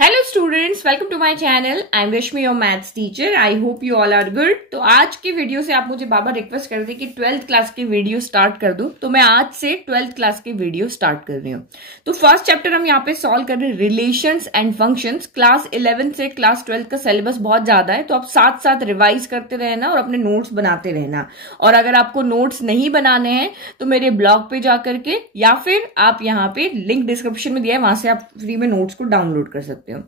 Hello students, welcome to my channel. I am Rashmi, your maths teacher. I hope you all are good. तो आज की video से आप मुझे बाबा रिक्वेस्ट कर रहे थे कि 12th क्लास की वीडियो स्टार्ट कर दूं, तो मैं आज से 12th क्लास की वीडियो स्टार्ट कर रही हूँ। तो फर्स्ट चैप्टर हम यहाँ पे सॉल्व कर रहे हैं, रिलेशंस एंड फंक्शंस। क्लास 11 से क्लास 12 का सिलेबस बहुत ज्यादा है, तो आप साथ साथ रिवाइज करते रहना और अपने नोट्स बनाते रहना। और अगर आपको नोट्स नहीं बनाने हैं तो मेरे ब्लॉग पे जाकर के या फिर आप यहाँ पे लिंक डिस्क्रिप्शन में दिया है, वहां से आप फ्री में नोट्स को डाउनलोड कर सकते हो।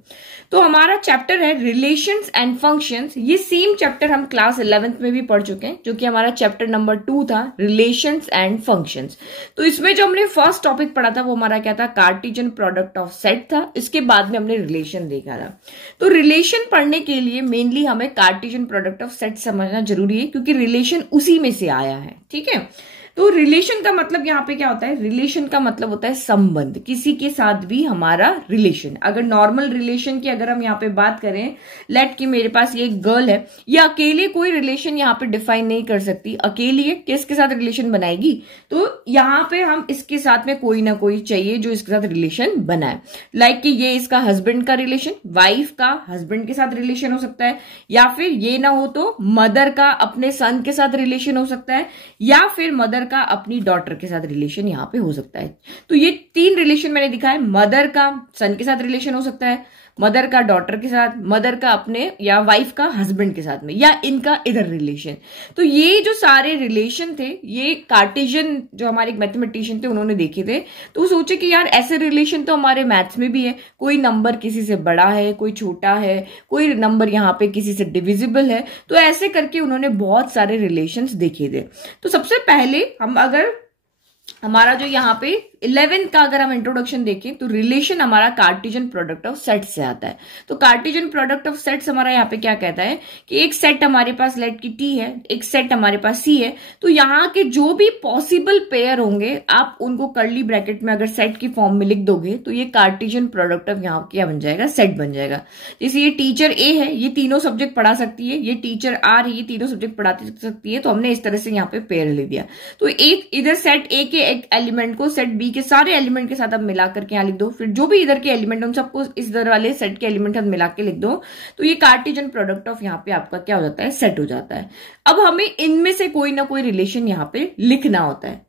तो हमारा चैप्टर है रिलेशंस एंड फंक्शंस। ये सेम चैप्टर हम क्लास 11th में भी पढ़ चुके हैं, जो कि हमारा चैप्टर नंबर 2 था, रिलेशंस एंड फंक्शंस। तो इसमें जो हमने फर्स्ट टॉपिक पढ़ा था वो हमारा क्या था, कार्टेशियन प्रोडक्ट ऑफ सेट था। इसके बाद में हमने रिलेशन देखा था। तो रिलेशन पढ़ने के लिए मेनली हमें कार्टेशियन प्रोडक्ट ऑफ सेट समझना जरूरी है, क्योंकि रिलेशन उसी में से आया है। ठीक है, तो रिलेशन का मतलब यहाँ पे क्या होता है, रिलेशन का मतलब होता है संबंध, किसी के साथ भी हमारा रिलेशन। अगर नॉर्मल रिलेशन की अगर हम यहाँ पे बात करें, लेट कि मेरे पास ये एक गर्ल है, ये अकेले कोई रिलेशन यहाँ पे डिफाइन नहीं कर सकती। अकेली है, किसके साथ रिलेशन बनाएगी? तो यहाँ पे हम इसके साथ में कोई ना कोई चाहिए जो इसके साथ रिलेशन बनाए। लाइक कि ये इसका हस्बैंड का रिलेशन, वाइफ का हस्बैंड के साथ रिलेशन हो सकता है, या फिर ये ना हो तो मदर का अपने सन के साथ रिलेशन हो सकता है, या फिर मदर का अपनी डॉटर के साथ रिलेशन यहां पे हो सकता है। तो ये 3 रिलेशन मैंने दिखाया। मदर का सन के साथ रिलेशन हो सकता है, मदर का डॉटर के साथ, मदर का अपने या वाइफ का हस्बैंड के साथ में, या इनका इधर रिलेशन। तो ये जो सारे रिलेशन थे, ये कार्टेशियन जो हमारे एक मैथमेटिशियन थे उन्होंने देखे थे। तो वो सोचे कि यार ऐसे रिलेशन तो हमारे मैथ्स में भी है, कोई नंबर किसी से बड़ा है, कोई छोटा है, कोई नंबर यहाँ पे किसी से डिविजिबल है। तो ऐसे करके उन्होंने बहुत सारे रिलेशंस देखे थे। तो सबसे पहले हम अगर हमारा जो यहाँ पे 11th का अगर हम इंट्रोडक्शन देखें, तो रिलेशन हमारा कार्टेशियन प्रोडक्ट ऑफ सेट्स से आता है। तो कार्टेशियन प्रोडक्ट ऑफ सेट्स हमारा यहाँ पे क्या कहता है कि एक सेट हमारे पास लेट की टी है, एक सेट हमारे पास सी है। तो यहाँ के जो भी पॉसिबल पेयर होंगे, आप उनको कर्ली ब्रैकेट में अगर सेट की फॉर्म में लिख दोगे, तो ये कार्टेशियन प्रोडक्ट ऑफ यहाँ क्या बन जाएगा, सेट बन जाएगा। जैसे ये टीचर ए है, ये तीनों सब्जेक्ट पढ़ा सकती है, ये टीचर आर है, ये तीनों सब्जेक्ट पढ़ा सकती है। तो हमने इस तरह से यहाँ पे पेयर लिख दिया। तो एक इधर सेट ए के एक एलिमेंट को सेट बी के सारे एलिमेंट के साथ अब मिला करके यहां लिख दो, फिर जो भी इधर के एलिमेंट उन सबको इस इधर वाले सेट के एलिमेंट हम मिला के लिख दो। तो ये कार्टेशियन प्रोडक्ट ऑफ यहाँ पे आपका क्या हो जाता है, सेट हो जाता है। अब हमें इनमें से कोई ना कोई रिलेशन यहाँ पे लिखना होता है।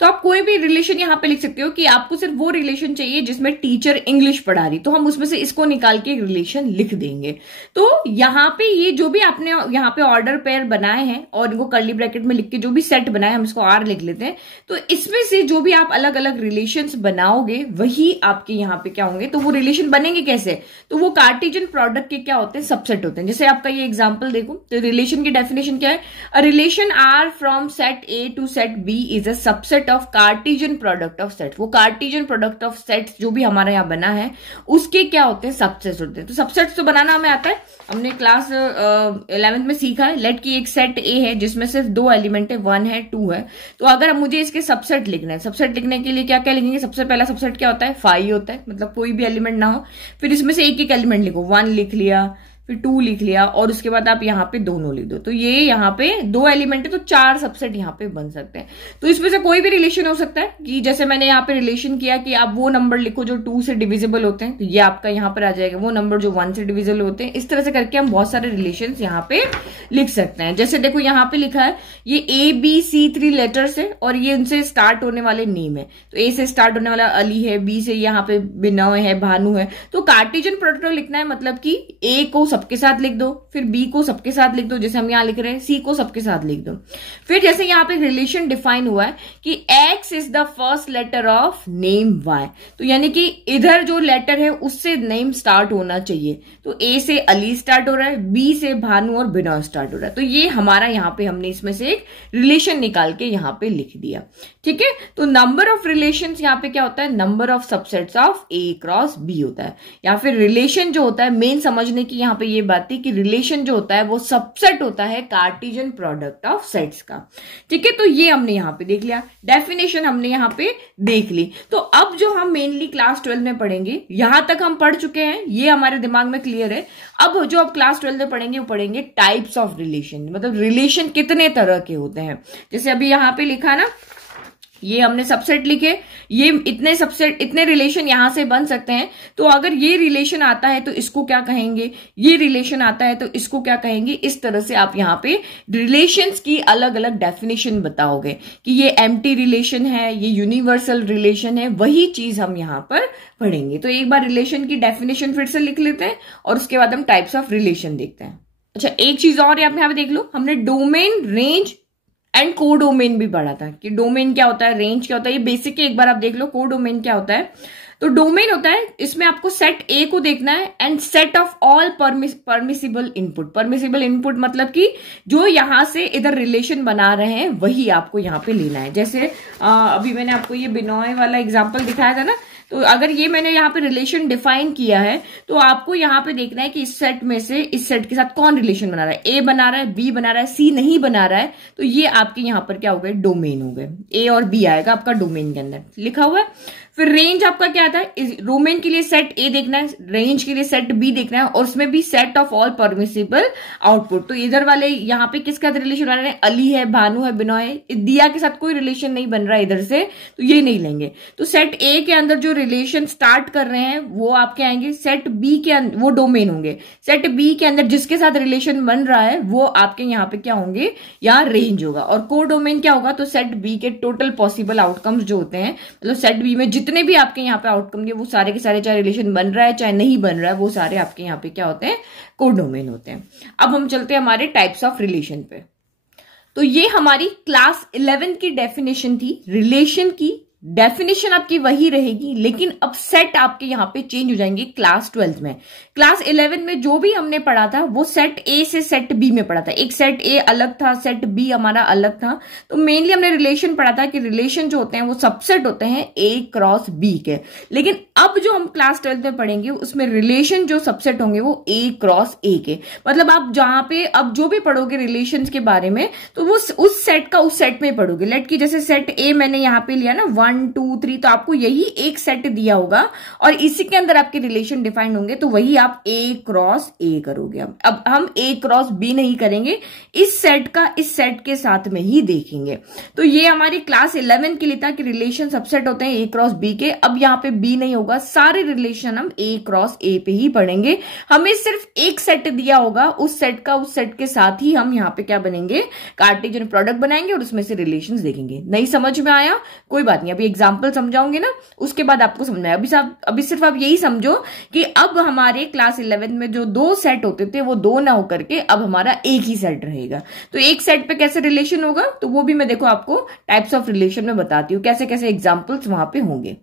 तो आप कोई भी रिलेशन यहाँ पे लिख सकते हो कि आपको सिर्फ वो रिलेशन चाहिए जिसमें टीचर इंग्लिश पढ़ा रही, तो हम उसमें से इसको निकाल के रिलेशन लिख देंगे। तो यहाँ पे ये जो भी आपने यहाँ पे ऑर्डर पेयर बनाए हैं और इनको कर्ली ब्रैकेट में लिख के जो भी सेट बनाए, हम इसको आर लिख लेते हैं। तो इसमें से जो भी आप अलग अलग रिलेशंस बनाओगे वही आपके यहाँ पे क्या होंगे। तो वो रिलेशन बनेंगे कैसे, तो वो कार्टेशियन प्रोडक्ट के क्या होते हैं, सबसेट होते हैं। जैसे आपका ये एग्जाम्पल देखो, तो रिलेशन की डेफिनेशन क्या है, a relation R from set A to set B is a subset of Cartesian product of set. वो कार्टेशियन प्रोडक्ट ऑफ सेट जो भी हमारा यहाँ बना है उसके क्या होते हैं, सबसेट्स होते हैं। तो सबसेट्स तो बनाना हमें आता है, हमने क्लास 11th में सीखा है। लेट की एक सेट ए है जिसमें सिर्फ 2 एलिमेंट है, 1 है 2 है। तो अगर मुझे इसके सबसेट लिखना है, सबसेट लिखने के लिए क्या क्या लिखेंगे, सबसे पहला सबसेट क्या होता है, 5 होता है, मतलब कोई भी एलिमेंट ना हो। फिर इसमें से एक एक एलिमेंट लिखो, 1 लिख लिया, फिर 2 लिख लिया, और उसके बाद आप यहाँ पे दोनों लिख दो। तो ये यहाँ पे 2 एलिमेंट है, तो 4 सबसेट यहाँ पे बन सकते हैं। तो इसमें से कोई भी रिलेशन हो सकता है कि जैसे मैंने यहाँ पे रिलेशन किया कि आप वो नंबर लिखो जो 2 से डिविजिबल होते हैं, तो ये आपका यहाँ पर आ जाएगा। वो नंबर जो 1 से डिविजिबल होते हैं, इस तरह से करके हम बहुत सारे रिलेशन यहाँ पे लिख सकते हैं। जैसे देखो यहाँ पे लिखा है ये ABC 3 लेटर्स है, और ये उनसे स्टार्ट होने वाले नेम है। तो ए से स्टार्ट होने वाला अली है, बी से यहाँ पे बिनोय है, भानु है। तो कार्टेशियन प्रोडक्ट लिखना है मतलब कि ए को सबके साथ लिख दो, फिर बी को सबके साथ लिख दो, जैसे हम यहां लिख रहे हैं, सी को सबके साथ लिख दो। फिर जैसे यहां पे रिलेशन डिफाइन हुआ है कि X is the first letter of name Y, तो यानी कि इधर जो लेटर है उससे नेम स्टार्ट होना चाहिए। तो ए से अली स्टार्ट हो रहा है, बी से भानु और बिनोय स्टार्ट हो रहा है। तो ये हमारा यहाँ पे हमने इसमें से एक रिलेशन निकाल के यहाँ पे लिख दिया। ठीक है, तो नंबर ऑफ रिलेशन यहाँ पे क्या होता है, number of subsets of A cross B होता है। या फिर रिलेशन जो होता है, मेन समझने की यहाँ पे ये बात थी कि रिलेशन जो होता है वो सबसेट होता है कार्टेशियन प्रोडक्ट ऑफ सेट्स का। ठीक है, तो ये हमने यहाँ पे देख लिया, डेफिनेशन हमने यहाँ पे देख ली। तो अब जो हम मेनली क्लास 12 में पढ़ेंगे, यहां तक हम पढ़ चुके हैं, ये हमारे दिमाग में क्लियर है। अब जो अब क्लास 12 में पढ़ेंगे वो पढ़ेंगे टाइप्स ऑफ रिलेशन, मतलब रिलेशन कितने तरह के होते हैं। जैसे अभी यहाँ पे लिखा ना ये हमने सबसेट लिखे, ये इतने सबसेट, इतने रिलेशन यहां से बन सकते हैं। तो अगर ये रिलेशन आता है तो इसको क्या कहेंगे, ये रिलेशन आता है तो इसको क्या कहेंगे। इस तरह से आप यहाँ पे रिलेशंस की अलग अलग डेफिनेशन बताओगे कि ये एम्प्टी रिलेशन है, ये यूनिवर्सल रिलेशन है, वही चीज हम यहाँ पर पढ़ेंगे। तो एक बार रिलेशन की डेफिनेशन फिर से लिख लेते हैं और उसके बाद हम टाइप्स ऑफ रिलेशन देखते हैं। अच्छा, एक चीज और यहाँ पे देख लो, हमने डोमेन, रेंज एंड कोडोमेन भी पढ़ा था कि डोमेन क्या होता है, रेंज क्या होता है। ये बेसिक है, एक बार आप देख लो कोडोमेन क्या होता है। तो डोमेन होता है, इसमें आपको सेट ए को देखना है and set of all permissible input. Permissible input मतलब कि जो यहां से इधर रिलेशन बना रहे हैं वही आपको यहाँ पे लेना है। जैसे अभी मैंने आपको ये बिनॉय वाला एग्जाम्पल दिखाया था ना, तो अगर ये मैंने यहाँ पे रिलेशन डिफाइन किया है तो आपको यहाँ पे देखना है कि इस सेट में से इस सेट के साथ कौन रिलेशन बना रहा है। ए बना रहा है, बी बना रहा है, सी नहीं बना रहा है, तो ये आपके यहाँ पर क्या हो गए, डोमेन हो गए। ए और बी आएगा आपका डोमेन के अंदर लिखा हुआ है। फिर रेंज आपका क्या आता है, डोमेन के लिए सेट ए देखना है, रेंज के लिए सेट बी देखना है, और उसमें भी set of all permissible output. तो इधर वाले यहाँ पे किसका रिलेशन बना रहे हैं, अली है, भानु है, बिनॉय है, दिया के साथ कोई रिलेशन नहीं बन रहा है इधर से, तो ये नहीं लेंगे। तो सेट ए के अंदर जो रिलेशन स्टार्ट कर रहे हैं वो आपके आएंगे, सेट बी के अंदर वो डोमेन होंगे, सेट बी के अंदर जिसके साथ रिलेशन बन रहा है वो आपके यहाँ पे क्या होंगे, यहाँ रेंज होगा। और को डोमेन क्या होगा, तो सेट बी के टोटल पॉसिबल आउटकम्स जो होते हैं, मतलब सेट बी में जितने भी आपके यहाँ पे आउटकम के वो सारे के सारे, चाहे रिलेशन बन रहा है चाहे नहीं बन रहा है, वो सारे आपके यहाँ पे क्या होते हैं, कोडोमेन होते हैं। अब हम चलते हैं हमारे टाइप्स ऑफ रिलेशन पे। तो ये हमारी क्लास 11 की डेफिनेशन थी। रिलेशन की डेफिनेशन आपकी वही रहेगी, लेकिन अब सेट आपके यहाँ पे चेंज हो जाएंगे क्लास 12 में। क्लास 11 में जो भी हमने पढ़ा था वो सेट ए से सेट बी में पढ़ा था। एक सेट ए अलग था, सेट बी हमारा अलग था। तो मेनली हमने रिलेशन पढ़ा था कि रिलेशन जो होते हैं वो सबसेट होते हैं ए क्रॉस बी के। लेकिन अब जो हम क्लास 12 में पढ़ेंगे उसमें रिलेशन जो सबसेट होंगे वो ए क्रॉस ए के। मतलब आप जहां पे अब जो भी पढ़ोगे रिलेशन के बारे में, तो वो उस सेट का उस सेट में पढ़ोगे। लेट की जैसे सेट ए मैंने यहाँ पे लिया ना 1 2 3, तो आपको यही एक सेट दिया होगा और इसी के अंदर आपके रिलेशन डिफाइंड होंगे, तो वही आप ए क्रॉस ए करोगे। अब हम ए क्रॉस बी नहीं करेंगे, इस सेट का इस सेट के साथ में ही देखेंगे। तो ये हमारी क्लास 11 के लिए था कि रिलेशन सबसेट होते हैं ए क्रॉस बी के। अब यहाँ पे बी नहीं होगा, सारे रिलेशन हम ए क्रॉस ए पे ही पढ़ेंगे। हमें सिर्फ एक सेट दिया होगा, उस सेट का उस सेट के साथ ही हम यहाँ पे क्या बनेंगे, कार्टेशियन प्रोडक्ट बनाएंगे और उसमें से रिलेशंस देखेंगे। नहीं समझ में आया कोई बात नहीं, अभी एग्जाम्पल समझाऊंगे ना, उसके बाद आपको समझना है। अभी सिर्फ आप यही समझो कि अब हमारे क्लास 11 में जो 2 सेट होते थे वो 2 ना होकर के अब हमारा एक ही सेट रहेगा। तो एक सेट पे कैसे रिलेशन होगा, तो वो भी मैं देखो आपको टाइप्स ऑफ रिलेशन में बताती हूँ, कैसे कैसे एग्जाम्पल्स वहां पे होंगे।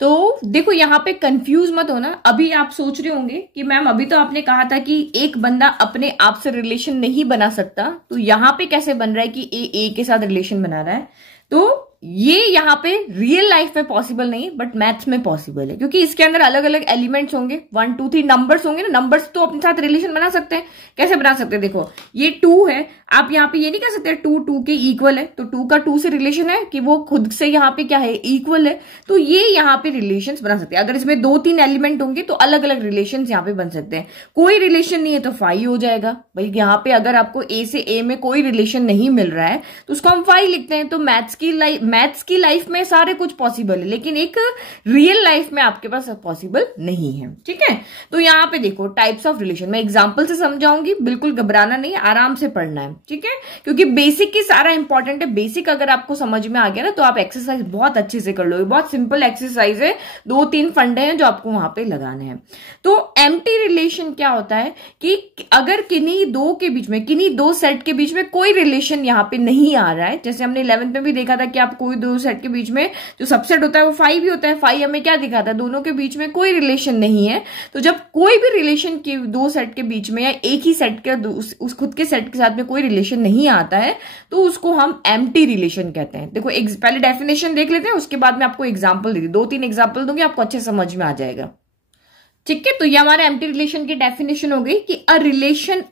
तो देखो यहाँ पे कंफ्यूज मत होना। अभी आप सोच रहे होंगे कि मैम अभी तो आपने कहा था कि एक बंदा अपने आप से रिलेशन नहीं बना सकता, तो यहाँ पे कैसे बन रहा है कि ए के साथ रिलेशन बना रहा है। तो ये यहाँ पे रियल लाइफ में पॉसिबल नहीं, बट मैथ्स में पॉसिबल है, क्योंकि इसके अंदर अलग अलग एलिमेंट्स होंगे, 1 2 3 नंबर्स होंगे ना। नंबर्स तो अपने साथ रिलेशन बना सकते हैं। कैसे बना सकते हैं, देखो ये 2 है, आप यहाँ पे ये नहीं कह सकते 2 2 के इक्वल है, तो 2 का 2 से रिलेशन है कि वो खुद से यहाँ पे क्या है, इक्वल है। तो ये यहाँ पे रिलेशंस बना सकते हैं। अगर इसमें 2 3 एलिमेंट होंगे तो अलग अलग रिलेशंस यहाँ पे बन सकते हैं। कोई रिलेशन नहीं है तो फाई हो जाएगा भाई। यहाँ पे अगर आपको ए से ए में कोई रिलेशन नहीं मिल रहा है तो उसको हम फाई लिखते हैं। तो मैथ्स की लाइफ में सारे कुछ पॉसिबल है, लेकिन एक रियल लाइफ में आपके पास पॉसिबल नहीं है। ठीक है, तो यहाँ पे देखो टाइप्स ऑफ रिलेशन, मैं एग्जांपल से समझाऊंगी, बिल्कुल घबराना नहीं, आराम से पढ़ना है। ठीक है, क्योंकि बेसिक की सारा इंपॉर्टेंट है। बेसिक अगर आपको समझ में आ गया ना तो आप एक्सरसाइज बहुत अच्छे से कर लोगे। बहुत सिंपल एक्सरसाइज है, 2 3 फंडे हैं जो आपको वहां पे लगाने हैं। तो एम्प्टी रिलेशन क्या होता है कि अगर किन्हीं 2 के बीच में, किन्हीं 2 सेट के बीच में कोई रिलेशन यहाँ पे नहीं आ रहा है, जैसे हमने 11th में भी देखा था कि आप कोई 2 सेट के बीच में जो सबसेट होता है वो 5 ही होता है। 5 हमें क्या दिखाता है, दोनों के बीच में कोई रिलेशन नहीं है। तो जब कोई भी रिलेशन के 2 सेट के बीच में या एक ही सेट के उस खुद के सेट के साथ में कोई रिलेशन नहीं आता है तो उसको हम एम्प्टी रिलेशन कहते हैं। देखो पहले डेफिनेशन देख लेते हैं, उसके बाद में आपको एग्जाम्पल देती हूँ। 2 3 एग्जाम्पल दूंगी, आपको अच्छे समझ में आ जाएगा। ठीक है, तो ये हमारे एम्प्टी रिलेशन की डेफिनेशन हो गई कि a relation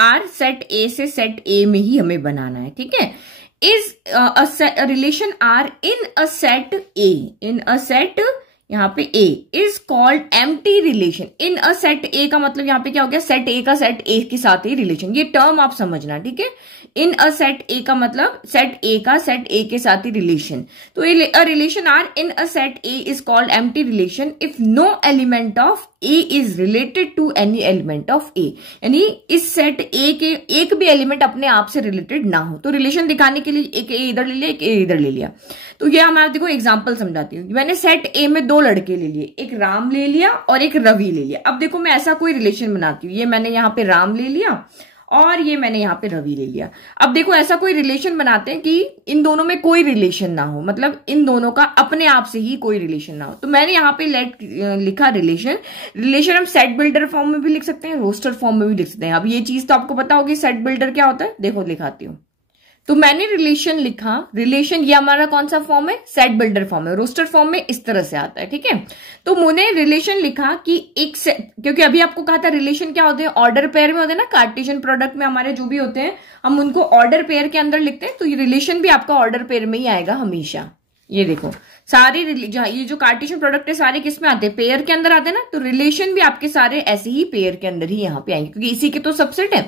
R set A से सेट ए में ही हमें बनाना है। ठीक है, is a relation R in a set A. In a set यहाँ पे A is called empty relation in a set A का मतलब यहाँ पे क्या हो गया, सेट ए का सेट ए के साथ ही रिलेशन, ये टर्म आप समझना, ठीक है। इन अ सेट ए का मतलब सेट ए का सेट ए के साथ ही रिलेशन। तो a relation R in a set A is called empty relation if no element of A is related to any element of A, यानी इस सेट ए के एक भी एलिमेंट अपने आप से रिलेटेड ना हो। तो रिलेशन दिखाने के लिए एक ए इधर ले लिया, एक ए इधर ले लिया। तो ये हमारे देखो एग्जांपल समझाती हूँ। मैंने सेट ए में दो लड़के ले लिए, एक राम ले लिया और एक रवि ले लिया। अब देखो मैं ऐसा कोई रिलेशन बनाती हूँ, ये मैंने यहाँ पे राम ले लिया और ये मैंने यहाँ पे रवि ले लिया। अब देखो ऐसा कोई रिलेशन बनाते हैं कि इन दोनों में कोई रिलेशन ना हो, मतलब इन दोनों का अपने आप से ही कोई रिलेशन ना हो। तो मैंने यहाँ पे लिखा रिलेशन हम सेट बिल्डर फॉर्म में भी लिख सकते हैं, रोस्टर फॉर्म में भी लिख सकते हैं। अब ये चीज तो आपको पता होगी सेट बिल्डर क्या होता है, देखो दिखाती हूँ। तो मैंने रिलेशन लिखा, रिलेशन ये हमारा कौन सा फॉर्म है, सेट बिल्डर फॉर्म है। रोस्टर फॉर्म में इस तरह से आता है, ठीक है। तो मैंने रिलेशन लिखा कि एक से, क्योंकि अभी आपको कहा था रिलेशन क्या होते हैं, ऑर्डर पेयर में होते हैं ना, कार्टेशियन प्रोडक्ट में हमारे जो भी होते हैं हम उनको ऑर्डर पेयर के अंदर लिखते हैं। तो ये रिलेशन भी आपका ऑर्डर पेयर में ही आएगा हमेशा। ये देखो सारे ये जो कार्टेशियन प्रोडक्ट है सारे किस में आते हैं, पेयर के अंदर आते हैं ना। तो रिलेशन भी आपके सारे ऐसे ही पेयर के अंदर ही यहाँ पे आएंगे, क्योंकि इसी के तो सबसेट है।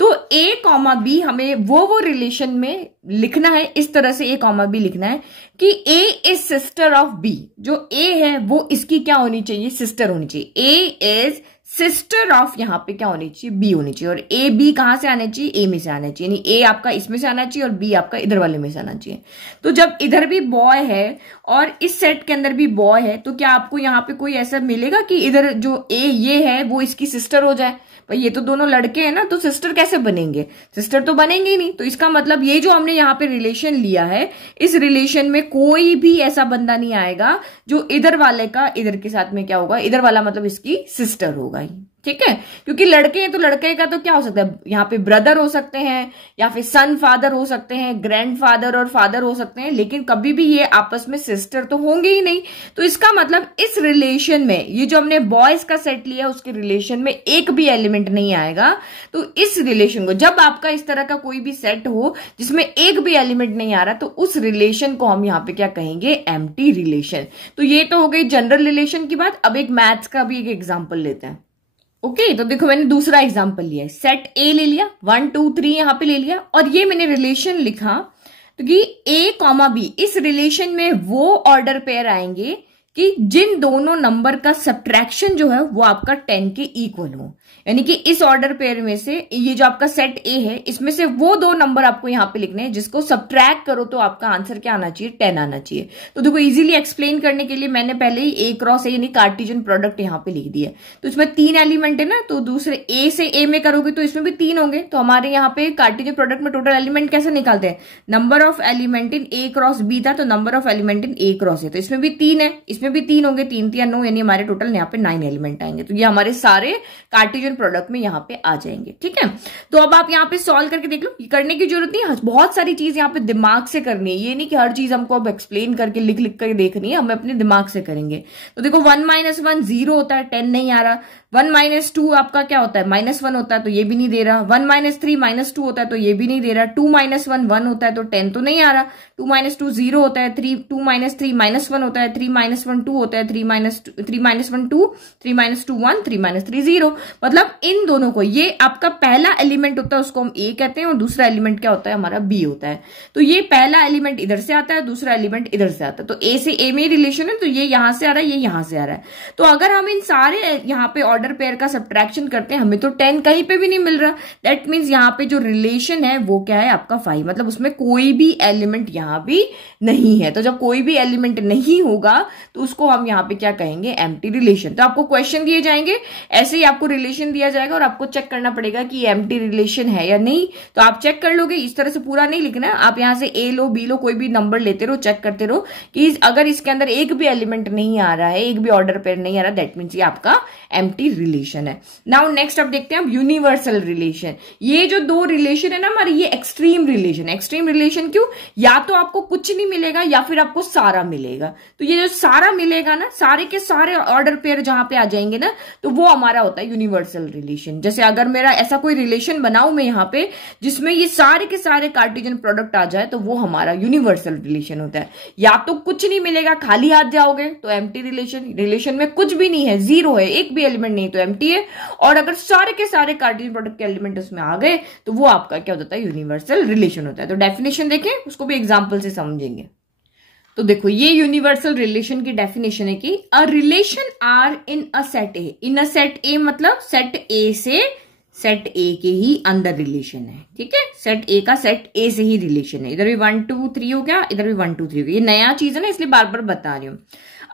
तो ए कॉमा बी हमें वो रिलेशन में लिखना है, इस तरह से ए कॉमा बी लिखना है कि ए इज सिस्टर ऑफ बी। जो ए है वो इसकी क्या होनी चाहिए, सिस्टर होनी चाहिए। ए इज सिस्टर ऑफ यहाँ पे क्या होनी चाहिए, बी होनी चाहिए। और ए बी कहां से आना चाहिए, ए में से आना चाहिए, यानी ए आपका इसमें से आना चाहिए और बी आपका इधर वाले में से आना चाहिए। तो जब इधर भी बॉय है और इस सेट के अंदर भी बॉय है, तो क्या आपको यहाँ पे कोई ऐसा मिलेगा कि इधर जो ए ये है वो इसकी सिस्टर हो जाए। भाई ये तो दोनों लड़के हैं ना, तो सिस्टर कैसे बनेंगे, सिस्टर तो बनेंगे ही नहीं। तो इसका मतलब ये जो हमने यहाँ पे रिलेशन लिया है, इस रिलेशन में कोई भी ऐसा बंदा नहीं आएगा जो इधर वाले का इधर के साथ में क्या होगा, इधर वाला मतलब इसकी सिस्टर होगा ही, ठीक है। क्योंकि लड़के हैं तो लड़के का तो क्या हो सकता है, यहाँ पे ब्रदर हो सकते हैं या फिर सन फादर हो सकते हैं, ग्रैंड फादर और फादर हो सकते हैं, लेकिन कभी भी ये आपस में सिस्टर तो होंगे ही नहीं। तो इसका मतलब इस रिलेशन में ये जो हमने बॉयज का सेट लिया उसके रिलेशन में एक भी एलिमेंट नहीं आएगा। तो इस रिलेशन को जब आपका इस तरह का कोई भी सेट हो जिसमें एक भी एलिमेंट नहीं आ रहा, तो उस रिलेशन को हम यहाँ पे क्या कहेंगे, एम्प्टी रिलेशन। तो ये तो हो गई जनरल रिलेशन की बात। अब एक मैथ्स का भी एक एग्जाम्पल लेते हैं। ओके तो देखो मैंने दूसरा एग्जाम्पल लिया है, सेट ए ले लिया, 1 2 3 यहां पे ले लिया और ये मैंने रिलेशन लिखा तो कि ए कॉमा बी, इस रिलेशन में वो ऑर्डर पेयर आएंगे कि जिन दोनों नंबर का सब्ट्रैक्शन जो है वो आपका 10 के इक्वल हो। यानी कि इस ऑर्डर पेयर में से ये जो आपका सेट ए है इसमें से वो दो नंबर आपको यहाँ पे लिखने हैं जिसको सब्ट्रैक्ट करो तो आपका आंसर क्या आना चाहिए, 10 आना चाहिए। तो देखो इजीली एक्सप्लेन करने के लिए मैंने पहले ही ए क्रॉस ए यानी कार्टेशियन प्रोडक्ट यहाँ पे लिख दिया। तो इसमें 3 एलिमेंट है ना, तो दूसरे ए से ए में करोगे तो इसमें भी 3 होंगे। तो हमारे यहाँ पे कार्टेशियन प्रोडक्ट में टोटल एलिमेंट कैसे निकालते हैं, number of element in A cross B था तो number of element in A cross है, तो इसमें भी 3 है, इसमें भी 3 होंगे, 3 3 9 यानी हमारे टोटल यहाँ पे 9 एलिमेंट आएंगे। तो ये हमारे सारे कार्टेशियन प्रोडक्ट में यहाँ पे आ जाएंगे, ठीक है। तो अब आप यहाँ पे सॉल्व करके देख लो, करने की जरूरत नहीं है, बहुत सारी चीज यहाँ पे दिमाग से करनी है। ये नहीं कि हर चीज हमको अब एक्सप्लेन करके लिख लिख कर देखनी है, हम अपने दिमाग से करेंगे। तो देखो 1 - 1 0 होता है, 10 नहीं आ रहा। 1 - 2 आपका क्या होता है, -1 होता है तो ये भी नहीं दे रहा। 1 - 3 -2 होता है तो ये भी नहीं दे रहा। 2 - 1 1 होता है तो 10 तो नहीं आ रहा। 2 - 2 0 होता है, 2 - 3 -1 होता है, 3 - 1 2 होता है, 3 - 1 2 3 - 2 1 3 - 3 0। मतलब इन दोनों को, ये आपका पहला एलिमेंट होता है उसको हम ए कहते हैं और दूसरा एलिमेंट क्या होता है हमारा बी होता है। तो ये पहला एलिमेंट इधर से आता है, दूसरा एलिमेंट इधर से आता है। तो ए से ए में रिलेशन है तो ये यहां से आ रहा है, ये यहां से आ रहा है। तो अगर हम इन सारे यहाँ पे ऑर्डर पेयर का सब्ट्रैक्शन करते हैं हमें तो 10 कहीं पे भी नहीं मिल रहा। दैट मीन्स यहाँ पे जो रिलेशन है वो क्या है आपका 5, मतलब उसमें कोई भी एलिमेंट यहाँ भी नहीं है। तो जब कोई भी एलिमेंट नहीं होगा तो उसको हम यहाँ पे क्या कहेंगे, एम्प्टी रिलेशन। तो आपको क्वेश्चन दिए जाएंगे, ऐसे ही आपको रिलेशन दिया जाएगा और आपको चेक करना पड़ेगा कि एम्प्टी रिलेशन है या नहीं। तो आप चेक कर लोगे, इस तरह से पूरा नहीं लिखना है, आप यहाँ से ए लो बी लो कोई भी नंबर लेते रहो, चेक करते रहो कि अगर इसके अंदर एक भी एलिमेंट नहीं आ रहा है, एक भी ऑर्डर पेयर नहीं आ रहा, दैट मीन्स ये आपका एम्प्टी रिलेशन है। नाउ नेक्स्ट अब देखते हैं हम यूनिवर्सल रिलेशन। ये जो दो रिलेशन है ना हमारी, ये एक्सट्रीम रिलेशन। एक्सट्रीम रिलेशन क्यों, या तो आपको कुछ नहीं मिलेगा या फिर आपको सारा मिलेगा। तो ये जो सारा सारा मिलेगा ना, सारे के सारे ऑर्डर पेयर जहां पे आ जाएंगे ना, तो वो हमारा होता है यूनिवर्सल रिलेशन। जैसे अगर मेरा ऐसा कोई रिलेशन बनाऊं मैं यहाँ पे जिसमें ये सारे के सारे कार्टेशियन प्रोडक्ट आ जाए, तो वो हमारा यूनिवर्सल रिलेशन होता है। या तो कुछ नहीं मिलेगा, खाली हाथ जाओगे तो एम्प्टी रिलेशन, रिलेशन में कुछ भी नहीं है, जीरो है, एक भी एलिमेंट नहीं तो एम्प्टी है। और अगर सारे के सारे कार्टेशियन प्रोडक्ट के एलिमेंट उसमें आ गए तो वो आपका क्या होता है, यूनिवर्सल रिलेशन होता है। तो डेफिनेशन देखें, उसको भी एग्जांपल से समझेंगे। तो देखो ये यूनिवर्सल रिलेशन की डेफिनेशन है कि a relation R in a set A, in a set A मतलब सेट ए से सेट ए के ही अंदर रिलेशन है, ठीक है। सेट ए का सेट ए से ही रिलेशन है। इधर भी 1 2 3 हो गया, इधर भी 1 2 3 हो गया। ये नया चीज है ना, इसलिए बार बार बता रही हूं।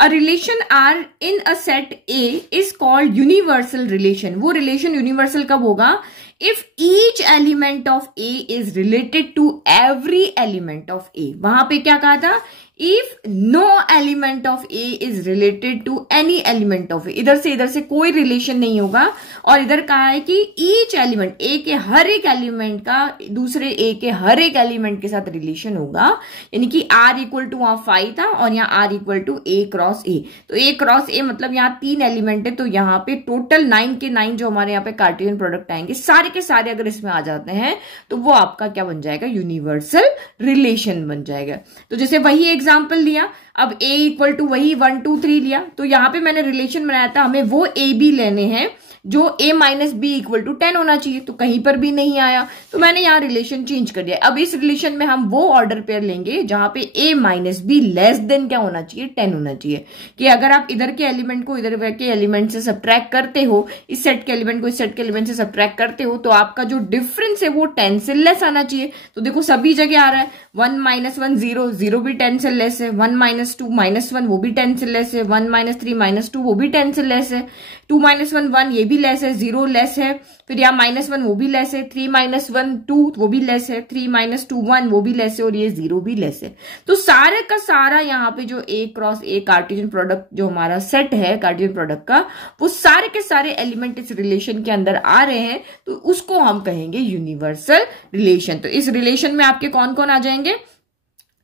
A relation R in a set A is called universal relation. वो रिलेशन यूनिवर्सल कब होगा, if each element of A is related to every element of A. वहां पे क्या कहा था, if no element of A is related to any element of A. इधर से कोई रिलेशन नहीं होगा। और इधर कहा है कि ईच एलिमेंट, ए के हर एक एलिमेंट का दूसरे ए के हर एक एलिमेंट के साथ रिलेशन होगा। यानी कि आर इक्वल टू वहां 5 था और यहाँ R equal to A cross A. तो ए क्रॉस ए मतलब यहाँ 3 एलिमेंट है, तो यहाँ पे टोटल 9 के 9 जो हमारे यहाँ पे कार्टेशियन प्रोडक्ट आएंगे सारे के सारे अगर इसमें आ जाते हैं तो वो आपका क्या बन जाएगा, यूनिवर्सल रिलेशन बन जाएगा। तो जैसे वही एग्जाम्पल लिया, अब a इक्वल टू वही 1 2 3 लिया, तो यहां पे मैंने रिलेशन बनाया था, हमें वो a b लेने हैं जो a minus B equal to 10 होना चाहिए, तो कहीं पर भी नहीं आया, तो मैंने यहाँ रिलेशन चेंज कर दिया। अब इस रिलेशन में हम वो ऑर्डर पेयर लेंगे जहां पे a minus be less than क्या होना चाहिए, 10 होना चाहिए। कि अगर आप इधर के एलिमेंट को इधर के एलिमेंट से सब्ट्रैक्ट करते हो, इस सेट के एलिमेंट को इस सेट के एलिमेंट से सब्ट्रैक्ट करते हो, तो आपका जो डिफरेंस है वो 10 से लेस आना चाहिए। तो देखो सभी जगह आ रहा है 1 माइनस 1 0, 0 भी 10 से लेस है, 1 माइनस 2 माइनस 1 वो भी 10 से लेस है, 1 माइनस 3 माइनस 2 वो भी 10 से लेस है, 2 माइनस 1 1 ये भी लेस है, 0 लेस है, फिर यहाँ माइनस 1 वो भी लेस है, 3 माइनस 1 2 वो भी लेस है, 3 माइनस 2 1 वो भी लेस है, और ये 0 भी लेस है। तो सारे का सारा यहाँ पे जो ए क्रॉस ए कार्टेशियन प्रोडक्ट जो हमारा सेट है कार्टेशियन प्रोडक्ट का, वो सारे के सारे एलिमेंट इस रिलेशन के अंदर आ रहे हैं, तो उसको हम कहेंगे यूनिवर्सल रिलेशन। तो इस रिलेशन में आपके कौन कौन आ जाएंगे,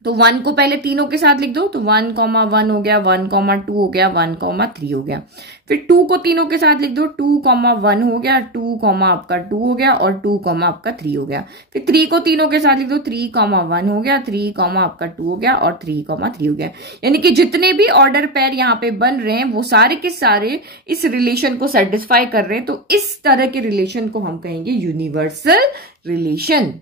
तो 1 को पहले तीनों के साथ लिख दो, तो 1, 1 हो गया, 1, 2 हो गया, 1, 3 हो गया। फिर 2 को तीनों के साथ लिख दो, 2, 1 हो गया, 2, आपका 2 हो गया, और 2, आपका 3 हो गया। फिर 3 को तीनों के साथ लिख दो, 3, 1 हो गया, 3, आपका 2 हो गया, और 3, 3 हो गया। यानी कि जितने भी ऑर्डर पेयर यहाँ पे बन रहे हैं वो सारे के सारे इस रिलेशन को सेटिस्फाई कर रहे हैं। तो इस तरह के रिलेशन को हम कहेंगे यूनिवर्सल रिलेशन।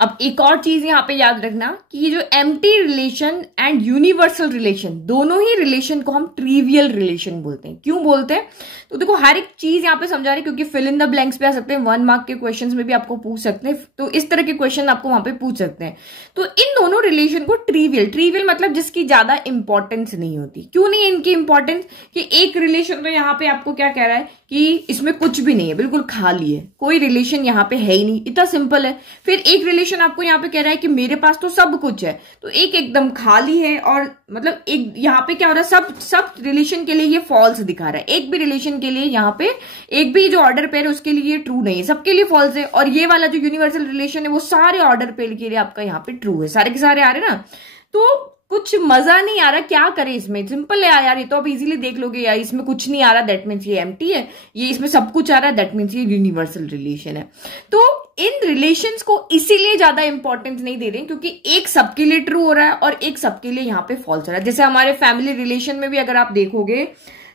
अब एक और चीज यहाँ पे याद रखना कि ये जो empty relation and universal relation, दोनों ही रिलेशन को हम ट्रिवियल रिलेशन बोलते हैं। क्यों बोलते हैं, तो देखो हर एक चीज यहाँ पे समझा रहे, क्योंकि फिल इन द ब्लैंक्स पे आ सकते हैं, 1 मार्क के क्वेश्चंस में भी आपको पूछ सकते हैं, तो इस तरह के क्वेश्चन आपको वहां पे पूछ सकते हैं। तो इन दोनों रिलेशन को ट्रिवियल मतलब जिसकी ज्यादा इंपॉर्टेंस नहीं होती। क्यों नहीं है इनकी इंपॉर्टेंस, कि एक रिलेशन तो यहाँ पे आपको क्या कह रहा है कि इसमें कुछ भी नहीं है, बिल्कुल खाली है, कोई रिलेशन यहाँ पे है ही नहीं, इतना सिंपल है। फिर एक रिलेशन आपको यहाँ पे कह रहा है कि मेरे पास तो सब कुछ है, तो एक एकदम खाली है, और मतलब एक यहाँ पे क्या हो रहा है, सब रिलेशन के लिए ये फॉल्स दिखा रहा है। एक भी रिलेशन के लिए यहाँ पे एक भी जो ऑर्डर पेयर है उसके लिए ये ट्रू नहीं है, सबके लिए फॉल्स है। और ये वाला जो यूनिवर्सल रिलेशन है वो सारे ऑर्डर पेयर के लिए आपका यहाँ पे ट्रू है, सारे के सारे आ रहे ना। तो कुछ मजा नहीं आ रहा, क्या करें इसमें, सिंपल है यार, ये तो आप इजीली देख लोगे यार, इसमें कुछ नहीं आ रहा दैट मीन्स ये एम्प्टी है, ये इसमें सब कुछ आ रहा है दैट मीन्स ये यूनिवर्सल रिलेशन है। तो इन रिलेशंस को इसीलिए ज्यादा इंपॉर्टेंस नहीं दे रहे क्योंकि एक सबके लिए ट्रू हो रहा है और एक सबके लिए यहाँ पे फॉल्स हो रहा है। जैसे हमारे फैमिली रिलेशन में भी अगर आप देखोगे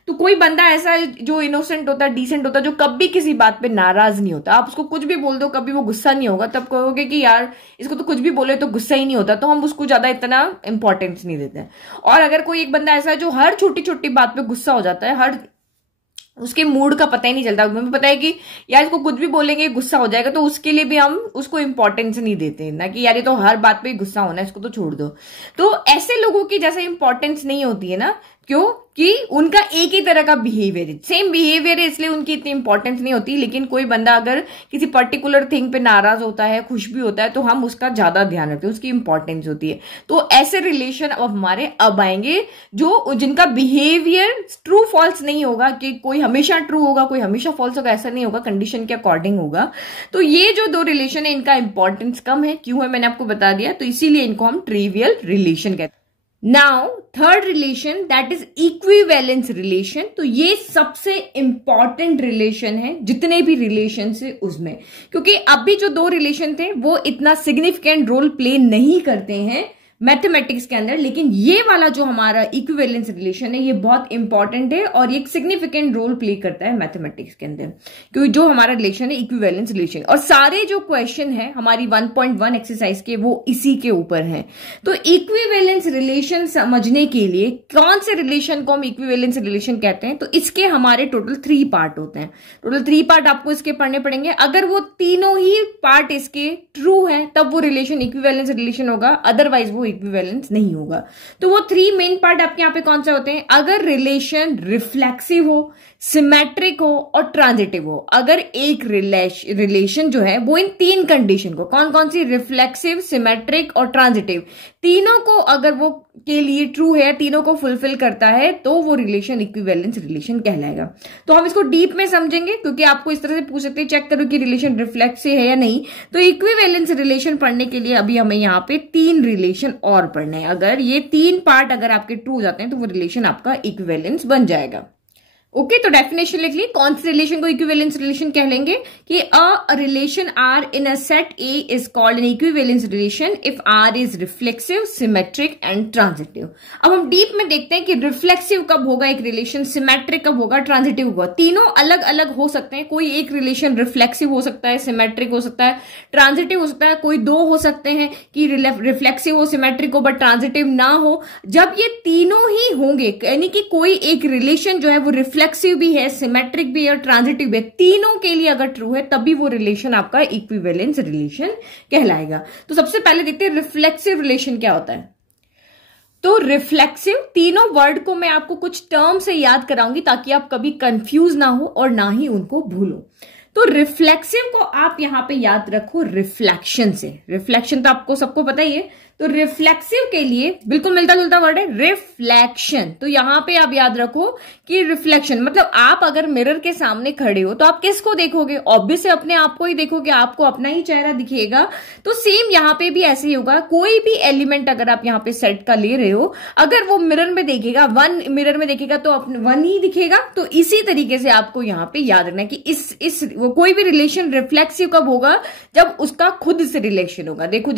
तो कोई बंदा ऐसा है जो इनोसेंट होता है, डिसेंट होता है, जो कभी किसी बात पे नाराज नहीं होता। आप उसको कुछ भी बोल दो कभी वो गुस्सा नहीं होगा, तब कहोगे कि यार इसको तो कुछ भी बोले तो गुस्सा ही नहीं होता, तो हम उसको ज्यादा इतना इंपॉर्टेंस नहीं देते हैं। और अगर कोई एक बंदा ऐसा है जो हर छोटी छोटी बात पे गुस्सा हो जाता है, हर उसके मूड का पता ही नहीं चलता, हमें पता है कि यार इसको कुछ भी बोलेंगे गुस्सा हो जाएगा, तो उसके लिए भी हम उसको इंपॉर्टेंस नहीं देते ना, कि यार ये तो हर बात पे गुस्सा होना है, इसको तो छोड़ दो। तो ऐसे लोगों की जैसे इंपॉर्टेंस नहीं होती है ना, क्यों कि उनका एक ही तरह का बिहेवियर है, सेम बिहेवियर है, इसलिए उनकी इतनी इंपॉर्टेंस नहीं होती। लेकिन कोई बंदा अगर किसी पर्टिकुलर थिंग पे नाराज होता है, खुश भी होता है, तो हम उसका ज्यादा ध्यान रखते हैं, उसकी इंपॉर्टेंस होती है। तो ऐसे रिलेशन अब हमारे अब आएंगे जो जिनका बिहेवियर ट्रू फॉल्स नहीं होगा, कि कोई हमेशा ट्रू होगा कोई हमेशा फॉल्स होगा, ऐसा नहीं होगा, कंडीशन के अकॉर्डिंग होगा। तो ये जो दो रिलेशन है इनका इंपॉर्टेंस कम है, क्यों है मैंने आपको बता दिया, तो इसीलिए इनको हम ट्रिवियल रिलेशन कहते हैं। Now third relation that is equivalence relation. तो ये सबसे इंपॉर्टेंट रिलेशन है जितने भी रिलेशन से उसमें, क्योंकि अभी जो दो रिलेशन थे वो इतना सिग्निफिकेंट रोल प्ले नहीं करते हैं मैथमेटिक्स के अंदर, लेकिन ये वाला जो हमारा इक्विवेलेंस रिलेशन है ये बहुत इंपॉर्टेंट है और ये एक सिग्निफिकेंट रोल प्ले करता है मैथमेटिक्स के अंदर, क्योंकि जो हमारा रिलेशन है इक्विवेलेंस रिलेशन, और सारे जो क्वेश्चन है हमारी 1.1 एक्सरसाइज के वो इसी के ऊपर हैं। तो इक्विवेलेंस रिलेशन समझने के लिए कौन से रिलेशन को हम इक्विवेलेंस रिलेशन कहते हैं, तो इसके हमारे टोटल 3 पार्ट होते हैं। टोटल 3 पार्ट आपको इसके पढ़ने पड़ेंगे। अगर वो तीनों ही पार्ट इसके ट्रू है तब वो रिलेशन इक्विवेलेंस रिलेशन होगा, अदरवाइज वो इक्विवेलेंस नहीं होगा। तो वो 3 मेन पार्ट आपके यहां पे कौन से होते हैं? अगर रिलेशन रिफ्लेक्सिव हो, सिमेट्रिक हो और ट्रांजिटिव हो। अगर एक रिलेशन जो है वो इन 3 कंडीशन को, कौन कौन सी? रिफ्लेक्सिव, सिमेट्रिक और ट्रांजिटिव, तीनों को अगर वो के लिए ट्रू है, तीनों को फुलफिल करता है, तो वो रिलेशन इक्विवेलेंस रिलेशन कहलाएगा। तो हम इसको डीप में समझेंगे, क्योंकि आपको इस तरह से पूछ सकते हैं चेक करो कि रिलेशन रिफ्लेक्सिव है या नहीं। तो इक्विवेलेंस रिलेशन पढ़ने के लिए अभी हमें यहाँ पे 3 रिलेशन और पढ़ने हैं। अगर ये 3 पार्ट अगर आपके ट्रू हो जाते हैं तो वो रिलेशन आपका इक्विवेलेंस बन जाएगा। ओके, तो डेफिनेशन लिख ली। कौन सी रिलेशन को इक्विवेलेंस रिलेशन कह लेंगे कि a relation R in a set A is called an equivalence relation if R is reflexive, symmetric and transitive. अब हम डीप में देखते हैं कि रिफ्लेक्सिव कब होगा एक रिलेशन, सिमेट्रिक कब होगा, ट्रांजिटिव होगा। तीनों अलग अलग हो सकते हैं। कोई एक रिलेशन रिफ्लेक्सिव हो सकता है, सिमेट्रिक हो सकता है, ट्रांजिटिव हो सकता है। कोई 2 हो सकते हैं कि रिफ्लेक्सिव हो, सिमेट्रिक हो बट ट्रांजिटिव ना हो। जब ये तीनों ही होंगे, यानी कि कोई एक रिलेशन जो है वो रिफ्लेक्सिव भी है, सिमेट्रिक भी है और ट्रांजिटिव भी है, तीनों के लिए अगर ट्रू है तभी वो रिलेशन आपका इक्विवेलेंस रिलेशन कहलाएगा। तो सबसे पहले देखते हैं रिफ्लेक्सिव रिलेशन क्या होता है। तो रिफ्लेक्सिव, तीनों वर्ड को मैं आपको कुछ टर्म से याद कराऊंगी ताकि आप कभी कंफ्यूज ना हो और ना ही उनको भूलो। तो रिफ्लेक्सिव को आप यहां पे याद रखो रिफ्लेक्शन से। रिफ्लेक्शन तो आपको सबको पता ही है। तो रिफ्लेक्सिव के लिए बिल्कुल मिलता जुलता वर्ड है रिफ्लेक्शन। तो यहां पे आप याद रखो कि रिफ्लेक्शन मतलब आप अगर मिरर के सामने खड़े हो तो आप किसको देखोगे? ऑब्वियसली अपने आप को ही देखोगे, आपको अपना ही चेहरा दिखेगा। तो सेम यहां पे भी ऐसे ही होगा। कोई भी एलिमेंट अगर आप यहां पे सेट का ले रहे हो, अगर वो मिरर में देखेगा, मिरर में देखेगा तो अपने 1 ही दिखेगा। तो इसी तरीके से आपको यहां पे याद रखना है कि वो कोई भी रिलेशन रिफ्लेक्सिव कब होगा? जब उसका खुद से रिलेशन होगा। देखो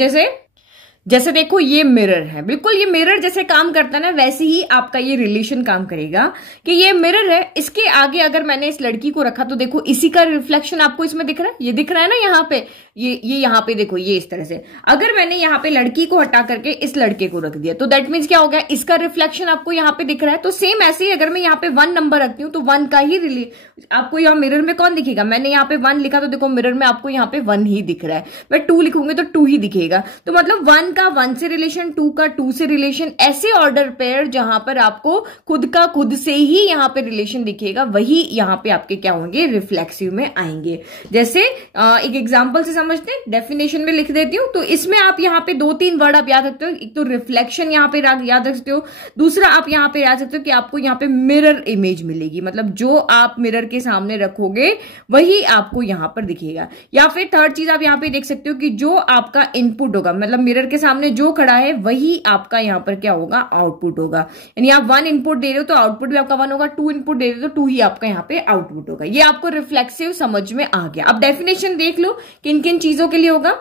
जैसे देखो ये मिरर है, बिल्कुल ये मिरर जैसे काम करता है ना, वैसे ही आपका ये रिलेशन काम करेगा कि ये मिरर है, इसके आगे अगर मैंने इस लड़की को रखा तो देखो इसी का रिफ्लेक्शन आपको इसमें दिख रहा है। ये दिख रहा है ना यहाँ पे, ये यहाँ पे देखो, ये इस तरह से। अगर मैंने यहाँ पे लड़की को हटा करके इस लड़के को रख दिया तो दैट मीन्स क्या हो गया? इसका रिफ्लेक्शन आपको यहाँ पे दिख रहा है। तो सेम ऐसे ही अगर मैं यहाँ पे 1 नंबर रखती हूँ तो 1 का ही आपको यहाँ मिरर में कौन दिखेगा? मैंने यहाँ पे 1 लिखा तो देखो मिरर में आपको यहाँ पे 1 ही दिख रहा है। मैं 2 लिखूंगी तो 2 ही दिखेगा। तो मतलब 1 का 1 से रिलेशन, 2 का 2 से रिलेशन, ऐसे ऑर्डर पेयर जहां पर आपको खुद का खुद से ही यहां पे रिलेशन दिखेगा, वही यहां पे आपके क्या होंगे? रिफ्लेक्सिव में आएंगे। जैसे एक एग्जांपल से समझते हैं, डेफिनेशन में लिख देती हूं। तो इसमें आप यहां पे 2-3 वर्ड आप याद रखते हो। एक तो रिफ्लेक्शन यहां पे याद रख सकते हो, दूसरा आप यहां पे याद सकते हो कि आपको यहां पे मिरर इमेज मिलेगी, मतलब जो आप मिरर के सामने रखोगे वही आपको यहां पर दिखेगा। या फिर थर्ड चीज आप यहां पे देख सकते हो कि जो आपका इनपुट होगा, मतलब मिरर के सामने जो खड़ा है वही आपका यहां पर क्या होगा? आउटपुट होगा। यानी आप 1 इनपुट दे रहे हो तो आउटपुट भी आपका 1 होगा, 2 इनपुट दे रहे हो तो 2 ही आपका यहां पे आउटपुट होगा। ये आपको रिफ्लेक्सिव समझ में आ गया। अब डेफिनेशन देख लो किन किन चीजों के लिए होगा।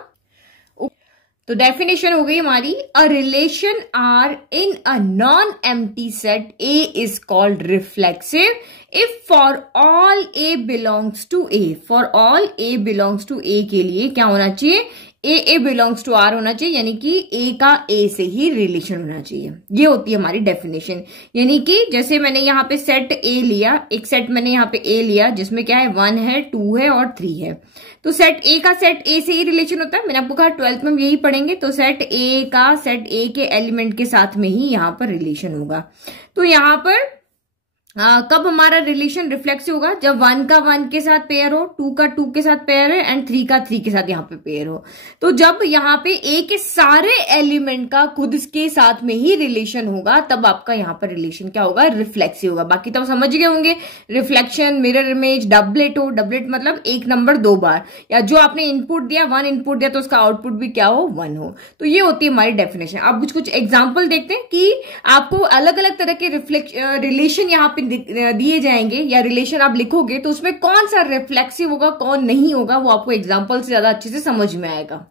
तो डेफिनेशन हो गई हमारी, a relation R in a non empty set A is called reflexive if for all A belongs to A. For all A belongs to A के लिए क्या होना चाहिए? ए बिलोंग्स टू आर होना चाहिए, यानी कि ए का ए से ही रिलेशन होना चाहिए। ये होती है हमारी डेफिनेशन। यानी कि जैसे मैंने यहाँ पे सेट ए लिया, एक सेट मैंने यहाँ पे ए लिया जिसमें क्या है? 1 है, 2 है और 3 है। तो सेट ए का सेट ए से ही रिलेशन होता है। मैंने आपको कहा 12th में हम यही पढ़ेंगे। तो सेट ए का सेट ए के एलिमेंट के साथ में ही यहाँ पर रिलेशन होगा। तो यहाँ पर कब हमारा रिलेशन रिफ्लेक्सिव होगा? जब 1 का 1 के साथ पेयर हो, 2 का 2 के साथ पेयर है एंड 3 का 3 के साथ यहाँ पे पेयर हो। तो जब यहाँ पे ए के सारे एलिमेंट का खुद के साथ में ही रिलेशन होगा तब आपका यहाँ पर रिलेशन क्या होगा? रिफ्लेक्सिव होगा। बाकी तो समझ गए होंगे, रिफ्लेक्शन, मिरर इमेज, डबलेट हो, डबलेट मतलब एक नंबर 2 बार, या जो आपने इनपुट दिया 1 इनपुट दिया तो उसका आउटपुट भी क्या हो? 1 हो। तो ये होती है हमारी डेफिनेशन। अब कुछ एग्जाम्पल देखते हैं कि आपको अलग अलग तरह के रिलेशन यहाँ पे दिए जाएंगे या रिलेशन आप लिखोगे तो उसमें कौन सा रिफ्लेक्सिव होगा कौन नहीं होगा वो आपको एग्जांपल से ज्यादा अच्छे से समझ में आएगा।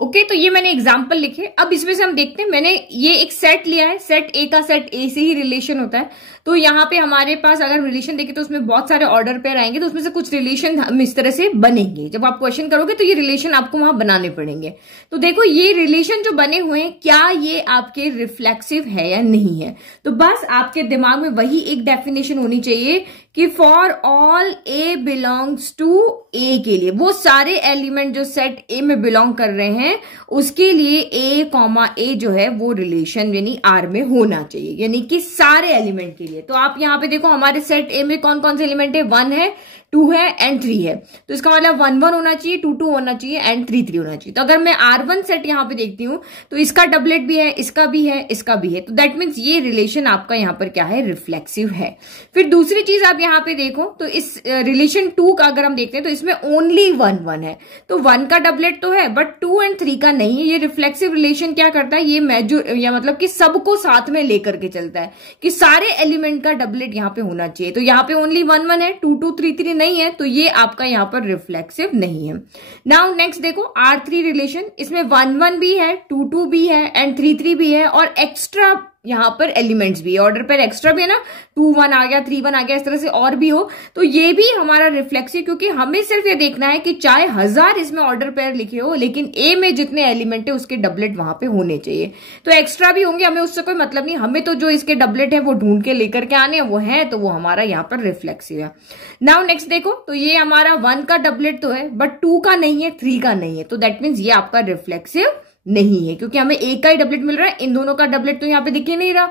ओके, तो ये मैंने एग्जाम्पल लिखे। अब इसमें से हम देखते हैं, मैंने ये एक सेट लिया है, सेट ए का सेट ए से ही रिलेशन होता है। तो यहाँ पे हमारे पास अगर रिलेशन देखें तो उसमें बहुत सारे ऑर्डर पेयर आएंगे, तो उसमें से कुछ रिलेशन हम इस तरह से बनेंगे। जब आप क्वेश्चन करोगे तो ये रिलेशन आपको वहां बनाने पड़ेंगे। तो देखो ये रिलेशन जो बने हुए हैं, क्या ये आपके रिफ्लेक्सिव है या नहीं है? तो बस आपके दिमाग में वही एक डेफिनेशन होनी चाहिए कि for all A belongs to A के लिए, वो सारे एलिमेंट जो सेट ए में बिलोंग कर रहे हैं उसके लिए ए कॉमा ए जो है वो रिलेशन यानी आर में होना चाहिए, यानी कि सारे एलिमेंट के लिए। तो आप यहाँ पे देखो हमारे सेट ए में कौन कौन से एलिमेंट है? 1 है, 2 है एंड 3 है। तो इसका मतलब 1 1 होना चाहिए, 2 2 होना चाहिए एंड 3 3 होना चाहिए। तो अगर मैं R1 सेट यहाँ पे देखती हूँ तो इसका डबलेट भी है, इसका भी है, इसका भी है। तो दैट मीन्स ये रिलेशन आपका यहाँ पर क्या है? रिफ्लेक्सिव है। फिर दूसरी चीज आप यहाँ पे देखो तो इस रिलेशन 2 का अगर हम देखते हैं तो इसमें ओनली 1 1 है। तो 1 का डबलेट तो है बट 2 एंड 3 का नहीं है। ये रिफ्लेक्सिव रिलेशन क्या करता है? ये मेजर या मतलब कि सबको साथ में लेकर के चलता है कि सारे एलिमेंट का डबलेट यहाँ पे होना चाहिए। तो यहाँ पे ओनली 1 1 है, 2 2 3 3 नहीं है, तो ये आपका यहाँ पर रिफ्लेक्सिव नहीं है। नाउ नेक्स्ट देखो R3 रिलेशन, इसमें 1 1 भी है, 2 2 भी है एंड 3 3 भी है और एक्स्ट्रा यहाँ पर एलिमेंट्स भी, ऑर्डर पर एक्स्ट्रा भी है ना, 2 1 आ गया, 3 1 आ गया, इस तरह से और भी हो। तो ये भी हमारा रिफ्लेक्सिव, क्योंकि हमें सिर्फ ये देखना है कि चाहे 1000 इसमें ऑर्डर पेयर लिखे हो लेकिन ए में जितने एलिमेंट है उसके डबलेट वहां पे होने चाहिए। तो एक्स्ट्रा भी होंगे, हमें उससे कोई मतलब नहीं, हमें तो जो इसके डबलेट है वो ढूंढ के लेकर के आने वो है, तो वो हमारा यहाँ पर रिफ्लेक्सिव है। नाउ नेक्स्ट देखो तो ये हमारा 1 का डबलेट तो है बट 2 का नहीं है, 3 का नहीं है। तो दैट मीन्स ये आपका रिफ्लेक्सिव नहीं है, क्योंकि हमें एक का ही डबलेट मिल रहा है, इन दोनों का डबलेट तो यहाँ पे दिख ही नहीं रहा,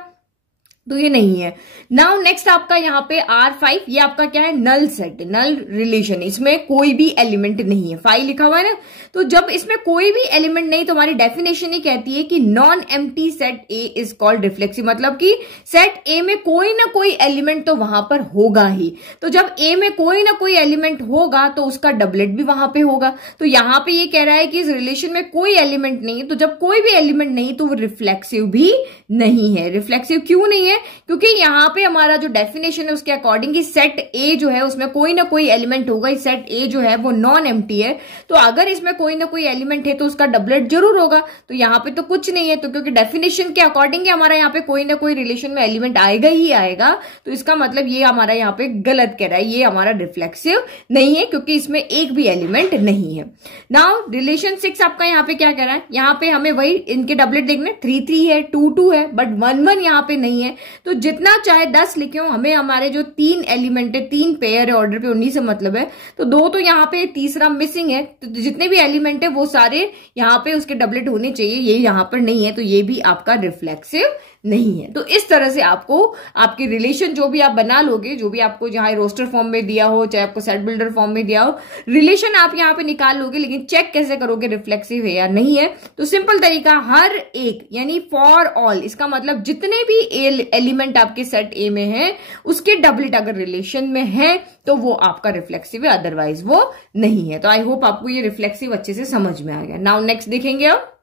तो ये नहीं है। नाउ नेक्स्ट आपका यहाँ पे R5, ये आपका क्या है? नल सेट, नल रिलेशन, इसमें कोई भी एलिमेंट नहीं है, 5 लिखा हुआ है ना। तो जब इसमें कोई भी एलिमेंट नहीं तो हमारी डेफिनेशन ही कहती है कि non empty set A is called reflexive, मतलब कि सेट ए में कोई ना कोई एलिमेंट तो वहां पर होगा ही। तो जब ए में कोई ना कोई एलिमेंट होगा तो उसका डबलेट भी वहां पे होगा। तो यहाँ पे ये कह रहा है कि इस रिलेशन में कोई एलिमेंट नहीं है, तो जब कोई भी एलिमेंट नहीं तो वो रिफ्लेक्सिव भी नहीं है। रिफ्लेक्सिव क्यों नहीं है? क्योंकि यहाँ पे हमारा जो डेफिनेशन है उसके अकॉर्डिंग सेट ए जो है उसमें कोई ना कोई एलिमेंट होगा। सेट ए जो है वो नॉन एम्प्टी है, तो अगर इसमें कोई ना कोई एलिमेंट है तो उसका डबलेट जरूर होगा। तो यहाँ पे तो कुछ नहीं है, तो क्योंकि डेफिनेशन के अकॉर्डिंग हमारा यहाँ पे कोई ना कोई रिलेशन में एलिमेंट आएगा ही आएगा, तो इसका मतलब ये हमारा यहाँ पे गलत कह रहा है, ये हमारा रिफ्लेक्सिव नहीं है क्योंकि इसमें एक भी एलिमेंट नहीं है। नाउ रिलेशन 6 आपका यहाँ पे क्या कह रहा है? यहाँ पे हमें वही इनके डबलेट देखने, 3 3 है, 2 2 है बट 1 1 यहाँ पे नहीं है। तो जितना चाहे 10 लिखे हो, हमें हमारे जो 3 एलिमेंट है, 3 पेयर है ऑर्डर पे, उन्हीं से मतलब है। तो 2 तो यहाँ पे, तीसरा मिसिंग है, तो जितने भी एलिमेंट है वो सारे यहाँ पे उसके डबलेट होने चाहिए, ये यहाँ पर नहीं है, तो ये भी आपका रिफ्लेक्सिव नहीं है। तो इस तरह से आपको आपके रिलेशन जो भी आप बना लोगे, जो भी आपको जहां रोस्टर फॉर्म में दिया हो चाहे आपको सेट बिल्डर फॉर्म में दिया हो, रिलेशन आप यहाँ पे निकाल लोगे, लेकिन चेक कैसे करोगे रिफ्लेक्सिव है या नहीं है? तो सिंपल तरीका, हर एक यानी फॉर ऑल, इसका मतलब जितने भी एलिमेंट आपके सेट ए में है उसके डबलेट अगर रिलेशन में है तो वो आपका रिफ्लेक्सिव है, अदरवाइज वो नहीं है। तो आई होप आपको ये रिफ्लेक्सिव अच्छे से समझ में आ गया। नाउ नेक्स्ट देखेंगे अब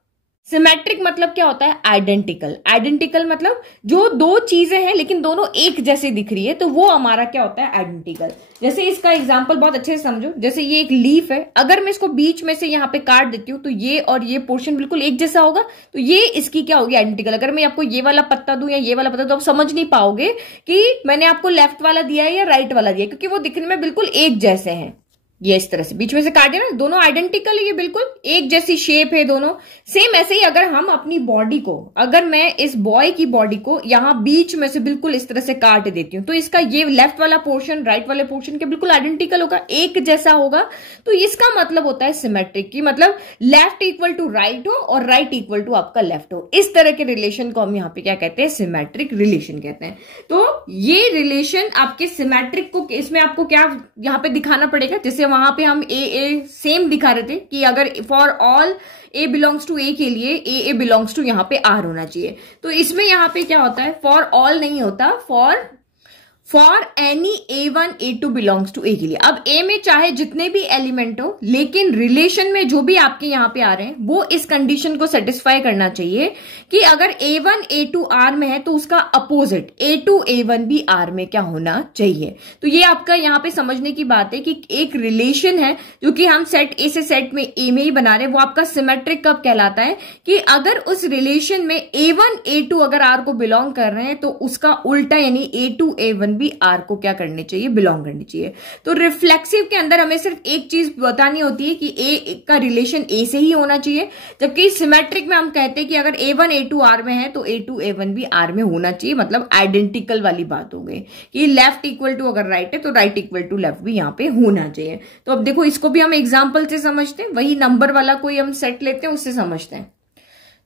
सिमेट्रिक मतलब क्या होता है? आइडेंटिकल। आइडेंटिकल मतलब जो दो चीजें हैं लेकिन दोनों एक जैसे दिख रही है, तो वो हमारा क्या होता है? आइडेंटिकल। जैसे इसका एग्जांपल बहुत अच्छे से समझो, जैसे ये एक लीफ है, अगर मैं इसको बीच में से यहाँ पे काट देती हूँ तो ये और ये पोर्शन बिल्कुल एक जैसा होगा, तो ये इसकी क्या होगी? आइडेंटिकल। अगर मैं आपको ये वाला पत्ता दूं या ये वाला पत्ता, तो आप समझ नहीं पाओगे कि मैंने आपको लेफ्ट वाला दिया है या राइट वाला दिया है, क्योंकि वो दिखने में बिल्कुल एक जैसे हैं। ये इस तरह से बीच में से काटे ना, दोनों आइडेंटिकल है, ये बिल्कुल एक जैसी शेप है दोनों सेम। ऐसे ही अगर हम अपनी बॉडी को, अगर मैं इस बॉय की बॉडी को यहां बीच में से बिल्कुल इस तरह से काट देती हूं, तो इसका ये लेफ्ट वाला पोर्शन राइट वाले पोर्शन के बिल्कुल आइडेंटिकल होगा, एक जैसा होगा। तो इसका मतलब होता है सिमेट्रिक की, मतलब लेफ्ट इक्वल टू राइट हो और राइट इक्वल टू आपका लेफ्ट हो। इस तरह के रिलेशन को हम यहाँ पे क्या कहते हैं, सिमेट्रिक रिलेशन कहते हैं। तो ये रिलेशन आपके सिमेट्रिक को, इसमें आपको क्या यहाँ पे दिखाना पड़ेगा, जैसे वहां पे हम ए सेम दिखा रहे थे कि अगर for all A belongs to A के लिए ए बिलोंग्स टू यहाँ पे आर होना चाहिए। तो इसमें यहाँ पे क्या होता है, फॉर ऑल नहीं होता, for any A1 A2 belongs to A के लिए। अब ए में चाहे जितने भी एलिमेंट हो, लेकिन रिलेशन में जो भी आपके यहां पे आ रहे हैं वो इस कंडीशन को सेटिस्फाई करना चाहिए कि अगर A1 A2 R में है तो उसका अपोजिट A2 A1 भी R में क्या होना चाहिए। तो ये आपका यहां पे समझने की बात है कि एक रिलेशन है जो कि हम सेट ए से सेट में ए में ही बना रहे हैं, वो आपका सिमेट्रिक कब कहलाता है कि अगर उस रिलेशन में A1 A2 अगर R को बिलोंग कर रहे हैं तो उसका उल्टा यानी A2 A1 भी आर को क्या करनी चाहिए, बिलोंग करनी चाहिए। तो रिफ्लेक्सिव के अंदर हमें सिर्फ एक चीज बतानी होती है कि ए का रिलेशन ए से ही होना चाहिए, जबकि सिमेट्रिक में हम कहते हैं कि अगर A1 A2 आर में है तो A2 A1 भी आर में होना चाहिए, मतलब आइडेंटिकल वाली बात हो गई कि लेफ्ट इक्वल टू अगर राइट है तो राइट इक्वल टू लेफ्ट भी यहाँ पे होना चाहिए। तो अब देखो इसको भी हम एग्जाम्पल से समझते हैं, वही नंबर वाला कोई हम सेट लेते हैं उससे समझते हैं।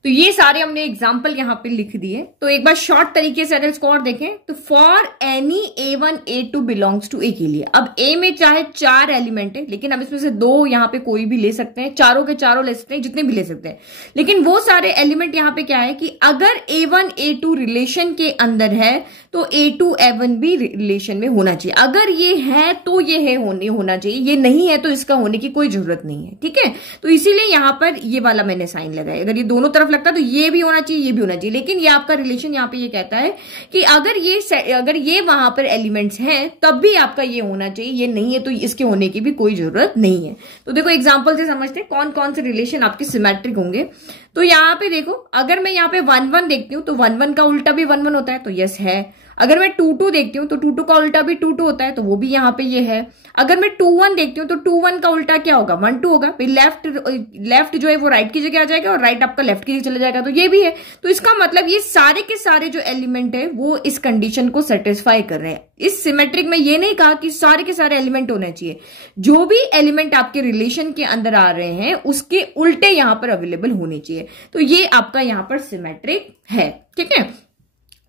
तो ये सारे हमने एग्जाम्पल यहां पे लिख दिए। तो एक बार शॉर्ट तरीके से अगर इसको और देखें तो for any A1 A2 belongs to A के लिए, अब ए में चाहे 4 एलिमेंट है, लेकिन हम इसमें से 2 यहाँ पे कोई भी ले सकते हैं, चारों के चारों ले सकते हैं, जितने भी ले सकते हैं, लेकिन वो सारे एलिमेंट यहाँ पे क्या है कि अगर A1 A2 रिलेशन के अंदर है तो A2 A1 भी रिलेशन में होना चाहिए। अगर ये है तो ये है होना चाहिए, ये नहीं है तो इसका होने की कोई जरूरत नहीं है, ठीक है। तो इसीलिए यहां पर ये वाला मैंने साइन लगाया। अगर ये दोनों तरफ लगता है तो ये भी होना चाहिए, ये भी होना चाहिए, लेकिन ये आपका रिलेशन यहाँ पे ये कहता है कि अगर ये वहां पर एलिमेंट्स हैं तब भी आपका ये होना चाहिए, ये नहीं है तो इसके होने की भी कोई जरूरत नहीं है। तो देखो एग्जांपल से समझते हैं कौन कौन से रिलेशन आपके सिमेट्रिक होंगे। तो यहाँ पे देखो, अगर मैं यहाँ पे 1 1 देखती हूँ तो 1 1 का उल्टा भी 1 1 होता है, तो यस है। अगर मैं 2 2 देखती हूँ तो 2 2 का उल्टा भी 2 2 होता है, तो वो भी यहाँ पे ये है। अगर मैं 2 1 देखती हूँ तो 2 1 का उल्टा क्या होगा, 1 2 होगा। फिर लेफ्ट जो है वो राइट की जगह आ जाएगा और राइट आपका लेफ्ट की जगह चला जाएगा, तो ये भी है। तो इसका मतलब ये सारे के सारे जो एलिमेंट है वो इस कंडीशन को सेटिस्फाई कर रहे हैं। इस सिमेट्रिक में ये नहीं कहा कि सारे के सारे एलिमेंट होने चाहिए, जो भी एलिमेंट आपके रिलेशन के अंदर आ रहे हैं उसके उल्टे यहां पर अवेलेबल होने चाहिए। तो ये आपका यहां पर सिमेट्रिक है, ठीक है।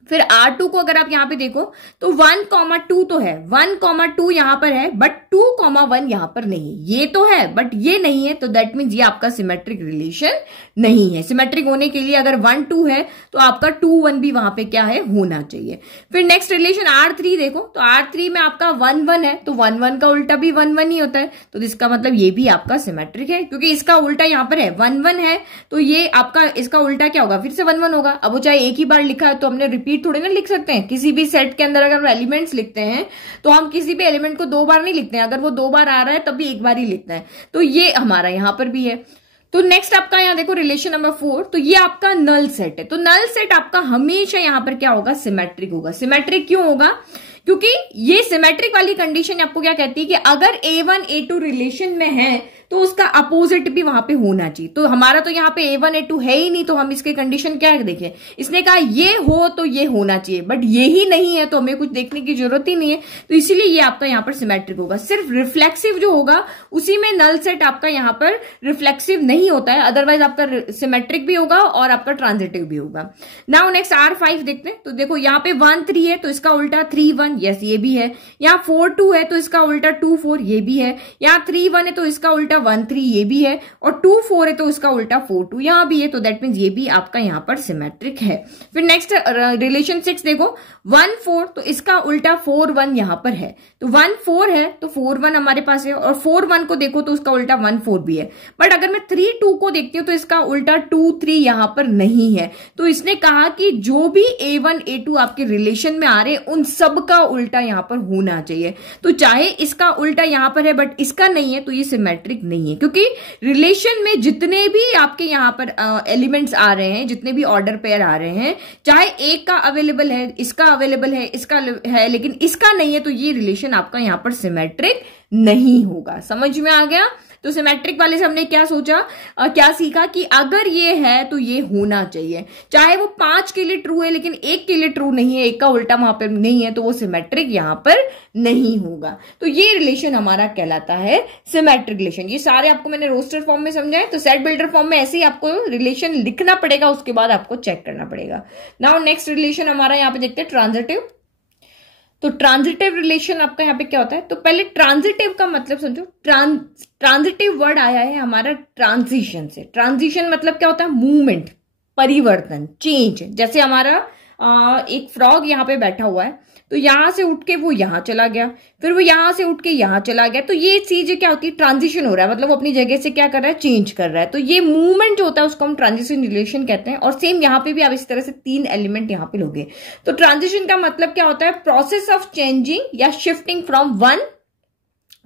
फिर R2 को अगर आप यहां पे देखो तो 1,2 तो है, 1,2 यहां पर है, बट 2,1 यहां पर नहीं है। ये तो है बट ये नहीं है, तो दैट मीन्स ये आपका सिमेट्रिक रिलेशन नहीं है। सिमेट्रिक होने के लिए अगर 1 2 है तो आपका 2 1 भी वहां पे क्या है, होना चाहिए। फिर नेक्स्ट रिलेशन R3 देखो, तो R3 में आपका 1 1 है, तो 1 1 का उल्टा भी 1 1 ही होता है, तो इसका मतलब ये भी आपका सिमेट्रिक है, क्योंकि इसका उल्टा यहां पर है 1 1 है, तो ये आपका इसका उल्टा क्या होगा, फिर से 1 1 होगा। अब वो चाहे एक ही बार लिखा है तो हमने रिपीट थोड़े ना लिख सकते हैं। किसी भी सेट के अंदर अगर एलिमेंट्स लिखते हैं तो हम किसी भी एलिमेंट को 2 बार नहीं लिखते हैं, अगर वो 2 बार आ रहा है तब भी 1 बार ही लिखते हैं। तो ये हमारा यहां पर भी है। तो नेक्स्ट आपका यहां देखो रिलेशन नंबर 4, तो ये आपका नल सेट है। तो नल सेट आपका हमेशा यहां पर क्या होगा, सिमेट्रिक होगा। सिमेट्रिक क्यों होगा, क्योंकि ये सिमेट्रिक वाली कंडीशन आपको क्या कहती है कि अगर A1 A2 रिलेशन में है तो उसका अपोजिट भी वहां पे होना चाहिए। तो हमारा तो यहाँ पे A1 A2 है ही नहीं, तो हम इसके कंडीशन क्या देखें, इसने कहा ये हो तो ये होना चाहिए, बट ये ही नहीं है तो हमें कुछ देखने की जरूरत ही नहीं है। तो इसीलिए ये आपका यहाँ पर सिमेट्रिक होगा। सिर्फ रिफ्लेक्सिव जो होगा उसी में नल सेट आपका यहाँ पर रिफ्लेक्सिव नहीं होता है, अदरवाइज आपका सिमेट्रिक भी होगा और आपका ट्रांजिटिव भी होगा। नाउ नेक्स्ट R5 देखते हैं। तो देखो यहाँ पे 1 3 है तो इसका उल्टा 3 1, यस ये भी है। यहाँ 4 2 है तो इसका उल्टा 2 4, ये भी है। यहाँ 3 1 है तो इसका उल्टा 1 3, ये भी है। और 2 4 है तो इसका उल्टा 4 2 यहां भी है, तो दैट मीन्स ये भी आपका यहां पर सिमेट्रिक है। फिर नेक्स्ट रिलेशन 6 देखो, 1 4 तो इसका उल्टा 4 1 यहां पर है। तो 1 4 है तो 4 1 हमारे पास है, और 4 1 को देखो तो उसका उल्टा 1 4 भी है। बट अगर मैं 3 2 को देखती हूँ तो इसका उल्टा 2 3 यहां पर नहीं है। तो इसने कहा कि जो भी A1 A2 आपके रिलेशन में आ रहे हैं उन सब का उल्टा यहां पर होना चाहिए। तो चाहे इसका उल्टा यहां पर है बट इसका नहीं है तो ये सिमेट्रिक नहीं है, क्योंकि रिलेशन में जितने भी आपके यहाँ पर एलिमेंट्स आ रहे हैं, जितने भी ऑर्डर पेयर आ रहे हैं, चाहे एक का अवेलेबल है, इसका अवेलेबल है, इसका है, लेकिन इसका नहीं है, तो ये रिलेशन आपका यहाँ पर सिमेट्रिक नहीं होगा। समझ में आ गया? तो सिमेट्रिक वाले से हमने क्या सोचा, क्या सीखा कि अगर ये है तो ये होना चाहिए, चाहे वो 5 के लिए ट्रू है लेकिन 1 के लिए ट्रू नहीं है, 1 का उल्टा वहां पर नहीं है, तो वो सिमेट्रिक यहां पर नहीं होगा। तो ये रिलेशन हमारा कहलाता है सिमेट्रिक रिलेशन। ये सारे आपको मैंने रोस्टर फॉर्म में समझाए, तो सेट बिल्डर फॉर्म में ऐसे ही आपको रिलेशन लिखना पड़ेगा, उसके बाद आपको चेक करना पड़ेगा। नाउ नेक्स्ट रिलेशन हमारा यहाँ पे देखते हैं ट्रांजिटिव। तो ट्रांजिटिव रिलेशन आपका यहाँ पे क्या होता है, तो पहले ट्रांजिटिव का मतलब समझो। ट्रांजिटिव वर्ड आया है हमारा ट्रांजिशन से। ट्रांजिशन मतलब क्या होता है, मूवमेंट, परिवर्तन, चेंज। जैसे हमारा एक फ्रॉग यहाँ पे बैठा हुआ है, तो यहां से उठ के वो यहां चला गया, फिर वो यहां से उठ के यहां चला गया, तो ये चीज क्या होती है, ट्रांजिशन हो रहा है, मतलब वो अपनी जगह से क्या कर रहा है, चेंज कर रहा है। तो ये मूवमेंट जो होता है उसको हम ट्रांजिशन रिलेशन कहते हैं। और सेम यहाँ पे भी आप इस तरह से 3 एलिमेंट यहाँ पे लोगे। तो ट्रांजिशन का मतलब क्या होता है, प्रोसेस ऑफ चेंजिंग या shifting from one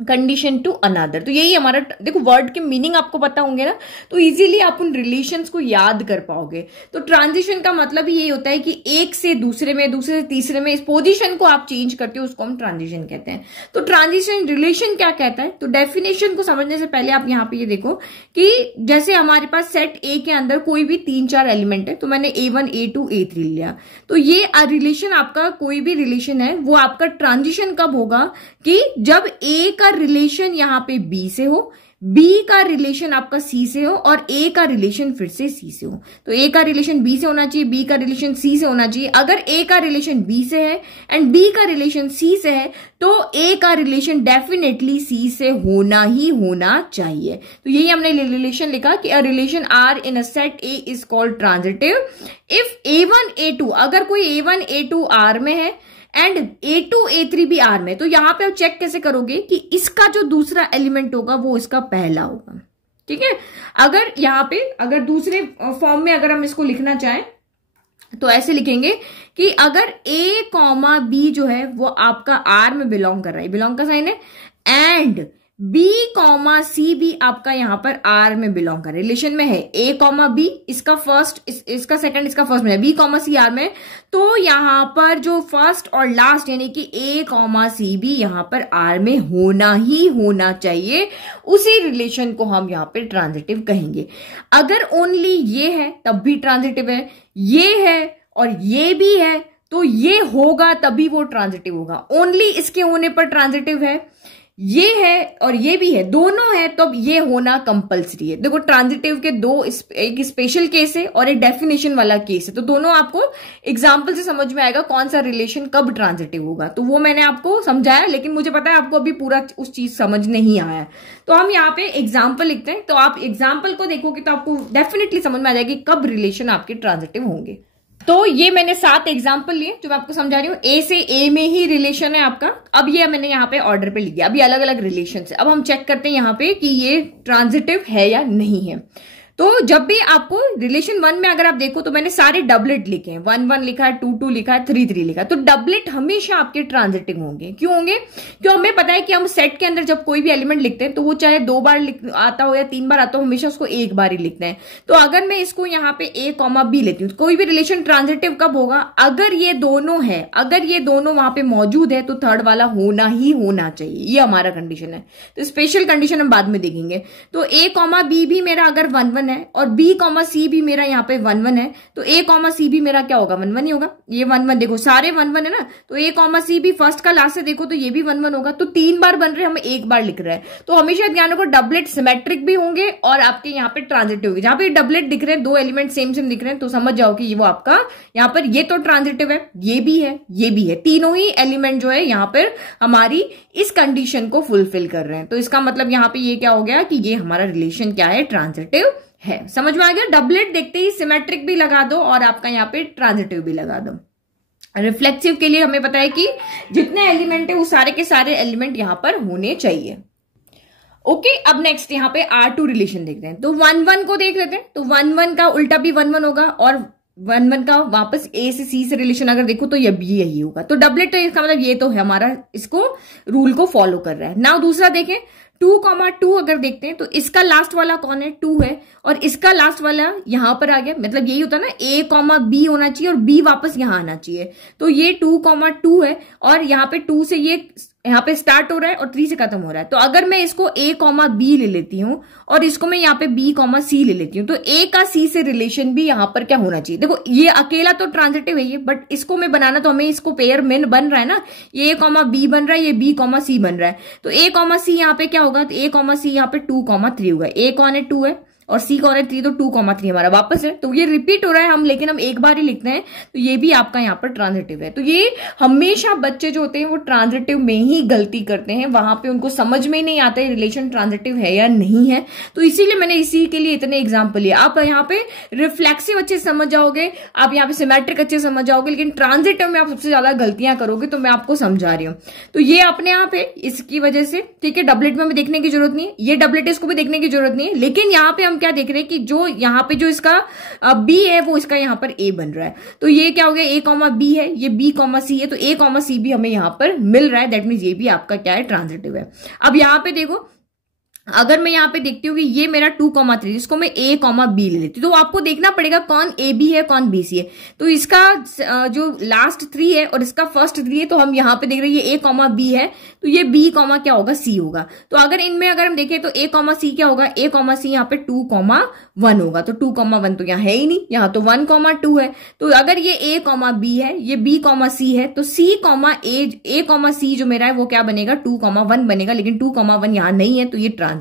condition to another. तो यही हमारा, देखो वर्ड के मीनिंग आपको पता होंगे ना, तो इजीली आप उन रिलेशंस को याद कर पाओगे। तो ट्रांजिशन का मतलब ही यही होता है कि एक से दूसरे में, दूसरे से तीसरे में इस पोजीशन को आप चेंज करते हो, उसको हम ट्रांजिशन कहते हैं। तो ट्रांजिशन रिलेशन क्या कहता है, तो डेफिनेशन को समझने से पहले आप यहाँ पे ये देखो कि जैसे हमारे पास सेट ए के अंदर कोई भी 3-4 एलिमेंट है, तो मैंने A1 A2 A3 लिया, तो ये रिलेशन आपका कोई भी रिलेशन है, वो आपका ट्रांजिशन कब होगा कि जब ए का रिलेशन यहां पे बी से हो, बी का रिलेशन आपका सी से हो, और ए का रिलेशन फिर से सी से हो। तो ए का रिलेशन बी से होना चाहिए, बी का रिलेशन सी से होना चाहिए। अगर ए का रिलेशन बी से है एंड बी का रिलेशन सी से है, तो ए का रिलेशन डेफिनेटली सी से होना ही होना चाहिए। तो यही हमने रिलेशन लिखा कि a relation R in a set A is called transitive if A1 A2, अगर कोई A1 A2 आर में है एंड A2 A3 भी आर में, तो यहां पे आप चेक कैसे करोगे कि इसका जो दूसरा एलिमेंट होगा वो इसका पहला होगा। ठीक है, अगर यहां पे अगर दूसरे फॉर्म में अगर हम इसको लिखना चाहें तो ऐसे लिखेंगे कि अगर A, B जो है वो आपका आर में बिलोंग कर रहा है, बिलोंग का साइन है, एंड B, C भी आपका यहां पर R में बिलोंग कर रिलेशन में है। A, B इसका फर्स्ट, इसका सेकंड, इसका फर्स्ट में है, B, C R में, तो यहां पर जो फर्स्ट और लास्ट यानी कि A, C भी यहां पर R में होना ही होना चाहिए। उसी रिलेशन को हम यहां पे ट्रांजिटिव कहेंगे। अगर ओनली ये है तब भी ट्रांजिटिव है, ये है और ये भी है तो ये होगा तभी वो ट्रांजिटिव होगा। ओनली इसके होने पर ट्रांजिटिव है, ये है और ये भी है, दोनों है तो अब ये होना कंपलसरी है। देखो ट्रांजिटिव के दो, एक स्पेशल केस है और एक डेफिनेशन वाला केस है, तो दोनों आपको एग्जांपल से समझ में आएगा कौन सा रिलेशन कब ट्रांजिटिव होगा। तो वो मैंने आपको समझाया, लेकिन मुझे पता है आपको अभी पूरा उस चीज समझ नहीं आया, तो हम यहाँ पे एग्जाम्पल लिखते हैं। तो आप एग्जाम्पल को देखोगे तो आपको डेफिनेटली समझ में आ जाएगी कब रिलेशन आपके ट्रांजिटिव होंगे। तो ये मैंने 7 एग्जाम्पल लिए जो मैं आपको समझा रही हूँ। ए से ए में ही रिलेशन है आपका। अब ये मैंने यहाँ पे ऑर्डर पे लिख दिया, अभी अलग अलग रिलेशन है। अब हम चेक करते हैं यहाँ पे कि ये ट्रांजिटिव है या नहीं है। तो जब भी आपको रिलेशन 1 में अगर आप देखो तो मैंने सारे डबलेट लिखे हैं, 1-1 लिखा है, 2-2 लिखा है, 3-3 लिखा है। तो डबलेट हमेशा आपके ट्रांजिटिव होंगे। क्यों होंगे? क्यों, हमें पता है कि हम सेट के अंदर जब कोई भी एलिमेंट लिखते हैं तो वो चाहे 2 बार आता हो या 3 बार आता हो, हमेशा उसको 1 बार ही लिखते हैं। तो अगर मैं इसको यहाँ पे A, B लेती हूँ, कोई भी रिलेशन ट्रांजिटिव कब होगा? अगर ये दोनों है, अगर ये दोनों वहां पे मौजूद है तो थर्ड वाला होना ही होना चाहिए, ये हमारा कंडीशन है। तो स्पेशल कंडीशन हम बाद में देखेंगे। तो A, B भी मेरा अगर 1-1 है और B, C भी मेरा यहाँ पे 1-1 है, तो A, C भी मेरा क्या होगा? 1-1 ही होगा। ये 1-1 देखो, सारे 1-1 है ना, तो A, C भी फर्स्ट का लास्ट से देखो तो ये भी 1-1 होगा। तो 3 बार बन रहे हैं, हमें 1 बार लिख रहा है। तो हमेशा ध्यान रखो डबलेट सिमेट्रिक भी होंगे और आपके यहाँ पे ट्रांजिटिव होंगे। जहां पे डबलेट दिख रहे हैं, 2 एलिमेंट सेम दिख रहे हैं, तो समझ जाओ कि वो आपका यहाँ पर ये तो ट्रांजिटिव है, ये भी है, ये भी है। तीनों ही एलिमेंट जो है यहाँ पर हमारी इस कंडीशन को फुलफिल कर रहे हैं। तो इसका मतलब यहाँ पे ये क्या हो गया कि ये हमारा रिलेशन क्या है? ट्रांजिटिव है। समझ में आ गया? डबलेट देखते ही सिमेट्रिक भी लगा दो और आपका यहाँ पे ट्रांजिटिव भी लगा दो। रिफ्लेक्सिव के लिए हमें पता है कि जितने एलिमेंट है वो सारे के सारे एलिमेंट यहाँ पर होने चाहिए। ओके, अब नेक्स्ट यहाँ पे R2 रिलेशन देखते हैं। तो 1-1 को देख लेते हैं। तो 1-1 का उल्टा भी 1-1 होगा और वन वन का वापस ए से सी से रिलेशन अगर देखो तो ये भी यही होगा। तो डबलेट, तो इसका मतलब ये तो है हमारा इसको रूल को फॉलो कर रहा है। नाउ दूसरा देखें 2,2 अगर देखते हैं तो इसका लास्ट वाला कौन है, 2 है, और इसका लास्ट वाला यहां पर आ गया। मतलब यही होता है ना, A, B होना चाहिए और B वापस यहां आना चाहिए। तो ये 2,2 है और यहाँ पे 2 से ये यहाँ पे स्टार्ट हो रहा है और 3 से खत्म हो रहा है। तो अगर मैं इसको A, B ले लेती हूँ और इसको मैं यहाँ पे B, C ले लेती हूँ, तो A का C से रिलेशन भी यहाँ पर क्या होना चाहिए। देखो ये अकेला तो ट्रांजिटिव है ये, बट इसको मैं बनाना तो हमें इसको पेयर में बन रहा है ना, ये A, B बन रहा है, ये B, C बन रहा है। तो A, C यहाँ पे क्या होगा, तो A, C यहाँ पे 2, 3 होगा। A कौन है, 2 है और C कौन है, 3, तो 2, 3 हमारा वापस है। तो ये रिपीट हो रहा है लेकिन हम एक बार ही लिखते हैं, तो ये भी आपका यहाँ पर ट्रांजिटिव है। तो ये हमेशा बच्चे जो होते हैं वो ट्रांजिटिव में ही गलती करते हैं, वहां पे उनको समझ में ही नहीं आता है रिलेशन ट्रांजिटिव है या नहीं है। तो इसीलिए मैंने इसी के लिए इतने एग्जाम्पल लिए। आप यहाँ पे रिफ्लेक्सिव अच्छे समझ जाओगे, आप यहाँ पे सिमेट्रिक अच्छे समझ जाओगे, लेकिन ट्रांजिटिव में आप सबसे ज्यादा गलतियां करोगे। तो मैं आपको समझा रही हूँ। तो ये अपने आप है इसकी वजह से, ठीक है। डबलेट में हमें देखने की जरूरत नहीं है, ये डबलेट इसको भी देखने की जरूरत नहीं है, लेकिन यहाँ पे हम क्या देख रहे हैं कि जो यहाँ पे जो इसका B है वो इसका यहाँ पर A बन रहा है। तो ये क्या हो गया, A, B है, ये B, C है, तो A, C भी हमें यहाँ पर मिल रहा है। दैट मीन्स ये भी आपका क्या है, ट्रांजिटिव है। अब यहाँ पे देखो, अगर मैं यहाँ पे देखती हूँ कि ये मेरा 2, 3, इसको मैं A, B ले लेती हूँ, तो आपको देखना पड़ेगा कौन AB है कौन BC है। तो इसका जो लास्ट 3 है और इसका फर्स्ट 3 है, तो हम यहाँ पे देख रहे हैं ये A, B है, तो ये B, क्या होगा, C होगा। तो अगर इनमें अगर हम देखें तो A, C क्या होगा, A, C यहाँ पे 2, 1 होगा। तो 2, 1 तो यहाँ है ही नहीं, यहाँ तो 1, 2 है। तो अगर ये A, B है, ये B, C है, तो C, A, C जो मेरा है वो क्या बनेगा, 2, 1 बनेगा। लेकिन 2, 1 यहाँ नहीं है, तो ये ट्रांजिटिव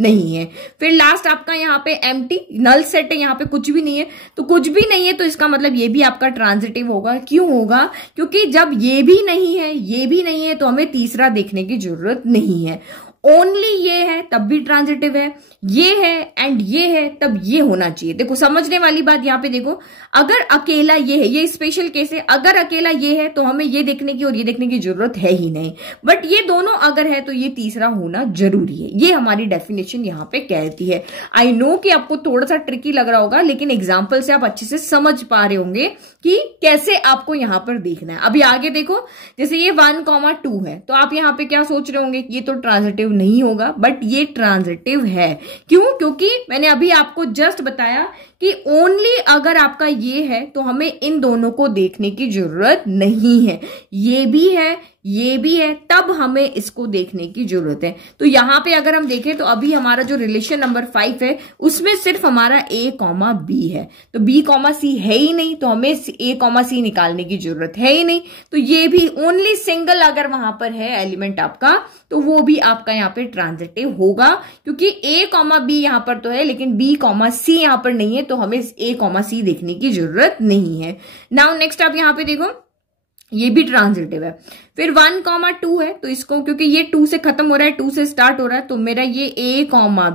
नहीं है। फिर लास्ट आपका यहाँ पे एम्प्टी नल सेट है, यहाँ पे कुछ भी नहीं है। तो कुछ भी नहीं है तो इसका मतलब ये भी आपका ट्रांजिटिव होगा। क्यों होगा, क्योंकि जब ये भी नहीं है ये भी नहीं है तो हमें तीसरा देखने की जरूरत नहीं है। ओनली ये है तब भी ट्रांजिटिव है, ये है एंड ये है तब ये होना चाहिए। देखो समझने वाली बात यहाँ पे देखो, अगर अकेला ये है, ये स्पेशल केस है, अगर अकेला ये है तो हमें ये देखने की और ये देखने की जरूरत है ही नहीं। बट ये दोनों अगर है तो ये तीसरा होना जरूरी है। ये हमारी डेफिनेशन यहाँ पे कहती है। आई नो कि आपको थोड़ा सा ट्रिकी लग रहा होगा, लेकिन एग्जाम्पल से आप अच्छे से समझ पा रहे होंगे कि कैसे आपको यहाँ पर देखना है। अभी आगे देखो, जैसे ये 1, 2 है, तो आप यहाँ पे क्या सोच रहे होंगे कि ये तो ट्रांजिटिव नहीं होगा, बट ये ट्रांजिटिव है। क्यों, क्योंकि मैंने अभी आपको जस्ट बताया कि ओनली अगर आपका ये है तो हमें इन दोनों को देखने की जरूरत नहीं है। ये भी है ये भी है, तब हमें इसको देखने की जरूरत है। तो यहां पे अगर हम देखें तो अभी हमारा जो रिलेशन नंबर 5 है उसमें सिर्फ हमारा A, B है। तो B, C है ही नहीं, तो हमें A, C निकालने की जरूरत है ही नहीं। तो ये भी ओनली सिंगल अगर वहां पर है एलिमेंट आपका, तो वो भी आपका यहाँ पे ट्रांजिटिव होगा, क्योंकि A, B यहां पर तो है लेकिन B, C यहां पर नहीं है, तो हमें A, C देखने की जरूरत नहीं है। नाउ नेक्स्ट आप यहां पे देखो, ये भी ट्रांजिटिव है। फिर 1, 2 है, तो इसको क्योंकि ये 2 से खत्म हो रहा है, 2 से स्टार्ट हो रहा है, तो मेरा ये A,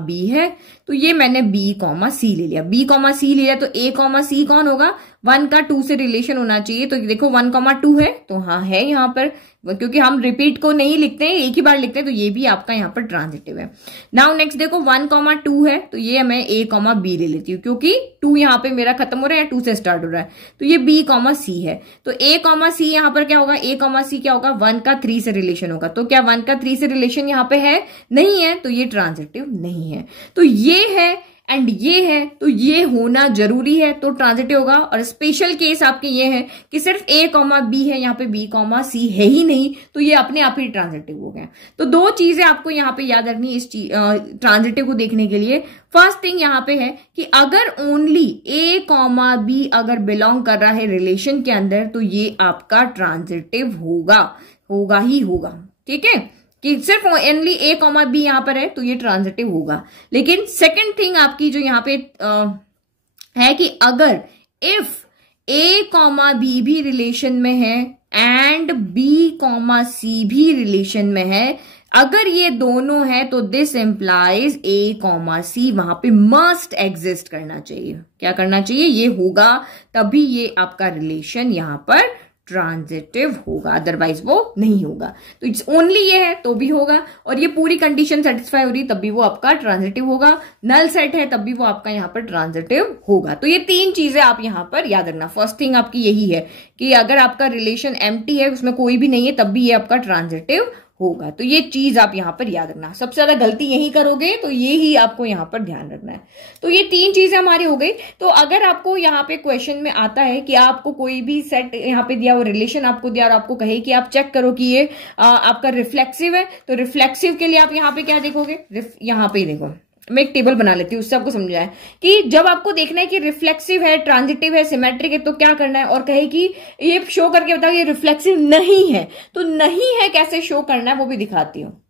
B है, तो ये मैंने B, C ले लिया। B, C ले लिया तो A, C कौन होगा, 1 का 2 से रिलेशन होना चाहिए। तो देखो 1, 2 है, तो हाँ है यहाँ पर, क्योंकि हम रिपीट को नहीं लिखते हैं, एक ही बार लिखते हैं, तो ये भी आपका यहाँ पर ट्रांजिटिव है। नाउ नेक्स्ट देखो 1, 2 है, तो ये मैं A, B ले लेती हूँ, क्योंकि 2 यहाँ पे मेरा खत्म हो रहा है, 2 से स्टार्ट हो रहा है, तो ये B, C है। तो A, C यहाँ पर क्या होगा, A, C क्या होगा, 1 का 3 से रिलेशन होगा। तो क्या 1 का 3 से रिलेशन यहाँ पे है, नहीं है, तो ये ट्रांजिटिव नहीं है। तो ये है एंड ये है, तो ये होना जरूरी है, तो ट्रांजिटिव होगा। और स्पेशल केस आपके ये है कि सिर्फ A, B है, यहाँ पे B, C है ही नहीं, तो ये अपने आप ही ट्रांजिटिव हो गया। तो दो चीजें आपको यहाँ पे याद रखनी है इस ट्रांजिटिव को देखने के लिए। फर्स्ट थिंग यहाँ पे है कि अगर ओनली A, B अगर बिलोंग कर रहा है रिलेशन के अंदर, तो ये आपका ट्रांजिटिव होगा ही होगा, ठीक है, कि सिर्फ ओनली A, B यहां पर है तो ये ट्रांजिटिव होगा। लेकिन सेकंड थिंग आपकी जो यहाँ पे है कि अगर इफ A, B भी रिलेशन में है एंड B, C भी रिलेशन में है, अगर ये दोनों है तो दिस इंप्लाइज A, C वहां पे मस्ट एग्जिस्ट करना चाहिए। क्या करना चाहिए, ये होगा तभी ये आपका रिलेशन यहां पर ट्रांजिटिव होगा, अदरवाइज वो नहीं होगा। तो इट्स ओनली ये है तो भी होगा, और ये पूरी कंडीशन सेटिस्फाई हो रही तब भी वो आपका ट्रांजिटिव होगा, नल सेट है तब भी वो आपका यहाँ पर ट्रांजिटिव होगा। तो ये तीन चीजें आप यहाँ पर याद रखना। फर्स्ट थिंग आपकी यही है कि अगर आपका रिलेशन एम्प्टी है, उसमें कोई भी नहीं है, तब भी ये आपका ट्रांजिटिव होगा। तो ये चीज आप यहां पर याद रखना। सबसे ज्यादा गलती यही करोगे तो ये ही आपको यहां पर ध्यान रखना है। तो ये तीन चीजें हमारी हो गई। तो अगर आपको यहाँ पे क्वेश्चन में आता है कि आपको कोई भी सेट यहाँ पे दिया, वो रिलेशन आपको दिया और आपको कहे कि आप चेक करो कि ये आपका रिफ्लेक्सिव है, तो रिफ्लेक्सिव के लिए आप यहाँ पे क्या देखोगे, यहाँ पे देखो, मैं एक टेबल बना लेती हूँ, उससे आपको समझ आए कि जब आपको देखना है कि रिफ्लेक्सिव है, ट्रांजिटिव है, सिमेट्रिक है, तो क्या करना है, और कहे कि ये शो करके बताओ ये रिफ्लेक्सिव नहीं है, तो नहीं है कैसे शो करना है वो भी दिखाती हूँ।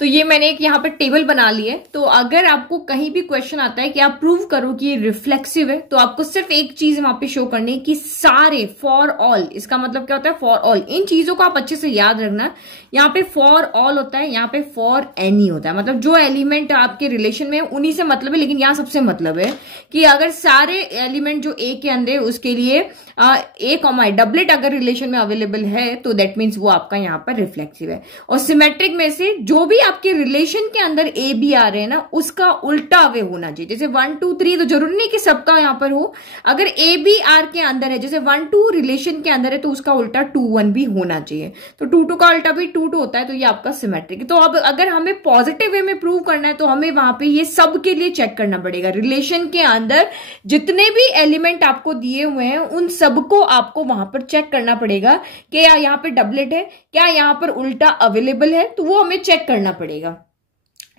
तो ये मैंने एक यहाँ पे टेबल बना ली है। तो अगर आपको कहीं भी क्वेश्चन आता है कि आप प्रूव करो कि ये रिफ्लेक्सिव है, तो आपको सिर्फ एक चीज वहां पे शो करनी है कि सारे, फॉर ऑल, इसका मतलब क्या होता है, फॉर ऑल। इन चीजों को आप अच्छे से याद रखना। यहाँ पे फॉर ऑल होता है, यहाँ पे फॉर एनी होता है, मतलब जो एलिमेंट आपके रिलेशन में उन्हीं से मतलब है। लेकिन यहाँ सबसे मतलब है कि अगर सारे एलिमेंट जो ए के अंदर, उसके लिए ए कॉमा डबलेट अगर रिलेशन में अवेलेबल है, तो दैट मीन्स वो आपका यहाँ पर रिफ्लेक्सिव है। और सिमेट्रिक में से जो भी आपके रिलेशन के अंदर ए बी आ रहे हैं ना, उसका उल्टा वे होना चाहिए। जैसे 1 2 3, तो जरूरी नहीं कि सबका यहाँ पर हो। अगर ए बी आर के अंदर है, जैसे 1 2 रिलेशन के अंदर है, तो उसका उल्टा 2 1 भी होना चाहिए। तो 2 2 का उल्टा भी 2 2 होता है, तो ये आपका सिमेट्रिक। तो अब अगर हमें पॉजिटिव वे में प्रूव करना है, तो हमें वहां पे ये सब के लिए चेक करना पड़ेगा। रिलेशन के अंदर जितने भी एलिमेंट आपको दिए हुए हैं, उन सबको आपको वहां पर चेक करना पड़ेगा कि यहाँ पे डबलेट है, क्या यहाँ पर उल्टा अवेलेबल है, तो वो हमें चेक करना पड़ेगा।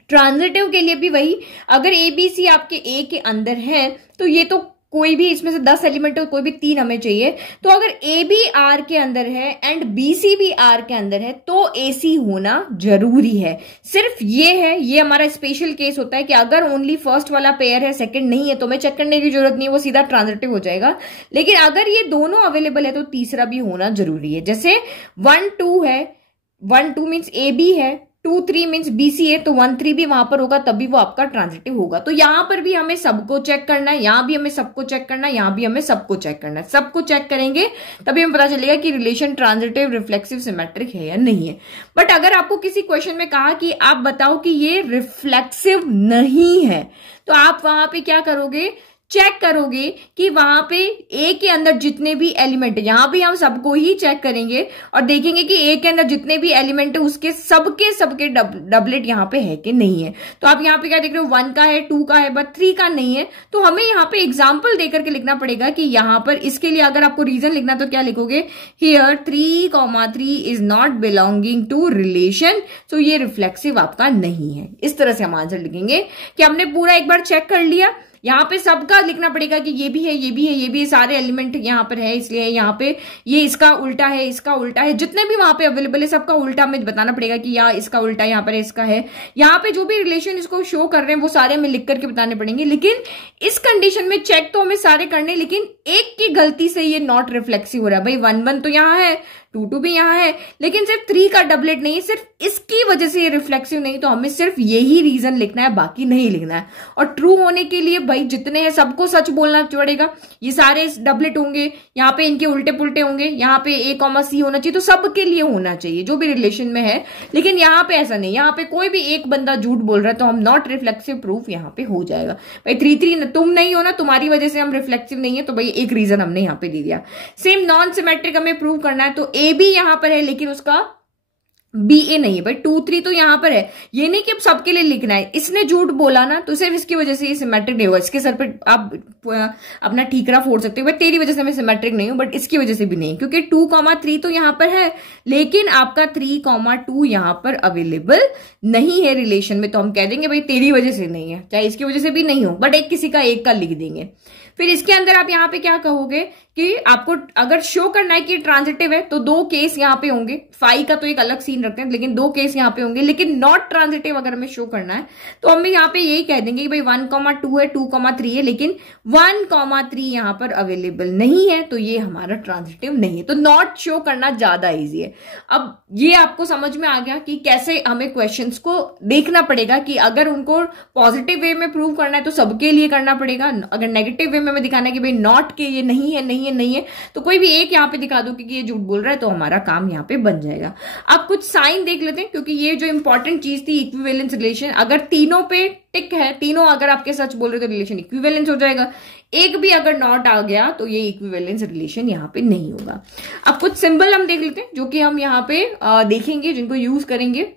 ट्रांजिटिव के लिए भी वही, अगर ए बी सी आपके ए के अंदर है, तो ये तो कोई भी इसमें से 10 एलिमेंट हो, कोई भी 3 हमें चाहिए। तो अगर ए बी आर के अंदर है एंड बी सी भी आर के अंदर है, तो ए सी होना जरूरी है। सिर्फ ये है, ये हमारा स्पेशल केस होता है कि अगर ओनली फर्स्ट वाला पेयर है, सेकंड नहीं है, तो हमें चेक करने की जरूरत नहीं है, वो सीधा ट्रांजिटिव हो जाएगा। लेकिन अगर ये दोनों अवेलेबल है, तो तीसरा भी होना जरूरी है। जैसे 1 2 है, 1 2 मीन्स ए बी है, 2 3 मीन्स बीसी है, तो 1 3 भी वहां पर होगा, तभी वो आपका ट्रांजिटिव होगा। तो यहां पर भी हमें सबको चेक करना है, यहां भी हमें सबको चेक करना है, यहां भी हमें सबको चेक करना है। सबको चेक करेंगे तभी हमें पता चलेगा कि रिलेशन ट्रांजिटिव, रिफ्लेक्सिव, सिमेट्रिक है या नहीं है। बट अगर आपको किसी क्वेश्चन में कहा कि आप बताओ कि ये रिफ्लेक्सिव नहीं है, तो आप वहां पे क्या करोगे, चेक करोगे कि वहां पे ए के अंदर जितने भी एलिमेंट है, यहां भी हम सबको ही चेक करेंगे और देखेंगे कि ए के अंदर जितने भी एलिमेंट है, उसके सबके डबलेट यहां पे है कि नहीं है। तो आप यहां पे क्या देख रहे हो, 1 का है, 2 का है, बट 3 का नहीं है। तो हमें यहां पे एग्जाम्पल देकर के लिखना पड़ेगा कि यहां पर इसके लिए अगर आपको रीजन लिखना, तो क्या लिखोगे, here 3,3 is not belonging to relation, तो ये रिफ्लेक्सिव आपका नहीं है। इस तरह से हम आंसर लिखेंगे कि हमने पूरा एक बार चेक कर लिया। यहाँ पे सबका लिखना पड़ेगा कि ये भी है, ये भी है, ये भी, सारे एलिमेंट यहाँ पर है, इसलिए यहाँ पे ये इसका उल्टा है, इसका उल्टा है, जितने भी वहां पे अवेलेबल है सबका उल्टा हमें बताना पड़ेगा कि या इसका उल्टा यहाँ पर इसका है। यहाँ पे जो भी रिलेशन इसको शो कर रहे हैं वो सारे हमें लिख करके बताने पड़ेंगे। लेकिन इस कंडीशन में चेक तो हमें सारे करने, लेकिन एक की गलती से ये नॉट रिफ्लेक्सिव हो रहा है। भाई 1 1 तो यहाँ है, 2 2 भी यहाँ है, लेकिन सिर्फ 3 का डबलेट नहीं, सिर्फ इसकी वजह से ये रिफ्लेक्सिव नहीं। तो हमें सिर्फ यही रीजन लिखना है, बाकी नहीं लिखना है। और ट्रू होने के लिए भाई जितने हैं सबको सच बोलना पड़ेगा। ये सारे डबलेट होंगे, यहाँ पे इनके उल्टे पुल्टे होंगे, यहाँ पे ए कॉमा सी होना चाहिए, तो सबके लिए होना चाहिए जो भी रिलेशन में है। लेकिन यहाँ पे ऐसा नहीं, यहाँ पे कोई भी एक बंदा झूठ बोल रहा है तो हम नॉट रिफ्लेक्सिव प्रूफ यहाँ पे हो जाएगा। भाई 3 3 तुम नहीं हो ना, तुम्हारी वजह से हम रिफ्लेक्सिव नहीं है, तो भाई एक रीजन हमने यहाँ पे दे दिया। सेम नॉन सिमेट्रिक हमें प्रूव करना है, तो ए भी यहां पर है लेकिन उसका बी ए नहीं है। भाई 2 3 तो यहां पर है, ये नहीं कि अब सबके लिए लिखना है। इसने झूठ बोला ना, तो सिर्फ इसकी वजह से ये सिमेट्रिक नहीं होगा। इसके सर पे आप अपना ठीकरा फोड़ सकते हो, भाई तेरी वजह से मैं सिमेट्रिक नहीं हूं, बट इसकी वजह से भी नहीं, क्योंकि 2,3 तो यहां पर है, लेकिन आपका 3,2 यहां पर अवेलेबल नहीं है रिलेशन में। तो हम कह देंगे भाई तेरी वजह से नहीं है, चाहे इसकी वजह से भी नहीं हो, बट एक किसी का एक का लिख देंगे। फिर इसके अंदर आप यहाँ पे क्या कहोगे कि आपको अगर शो करना है कि ट्रांजिटिव है, तो 2 केस यहाँ पे होंगे। फाई का तो एक अलग सीन रखते हैं, लेकिन 2 केस यहाँ पे होंगे। लेकिन नॉट ट्रांजिटिव अगर हमें शो करना है, तो हम यहाँ पे यही कह देंगे कि भाई 1,2 है, 2,3 है, लेकिन 1,3 यहाँ पर अवेलेबल नहीं है, तो ये हमारा ट्रांजिटिव नहीं है। तो नॉट शो करना ज्यादा ईजी है। अब ये आपको समझ में आ गया कि कैसे हमें क्वेश्चंस को देखना पड़ेगा कि अगर उनको पॉजिटिव वे में प्रूव करना है तो सबके लिए करना पड़ेगा, अगर नेगेटिव वे में दिखाना है कि भाई नॉट के ये नहीं है, नहीं है, है नहीं है, तो कोई भी एक यहाँ पे दिखा दो कि ये झूठ बोल रहा है, तो हमारा काम यहाँ पे बन जाएगा। अब कुछ साइन देख लेते हैं, क्योंकि ये जो इंपॉर्टेंट चीज थी इक्विवेलेंस रिलेशन, अगर तीनों पे टिक है, तीनों अगर आपके सच बोल रहे तो रिलेशन इक्विवेलेंस हो जाएगा। एक भी अगर नॉट आ गया तो ये इक्विवेलेंस रिलेशन यहाँ पे नहीं होगा। अब कुछ सिंबल हम देख लेते हैं जो कि हम यहाँ पे देखेंगे, जिनको यूज करेंगे।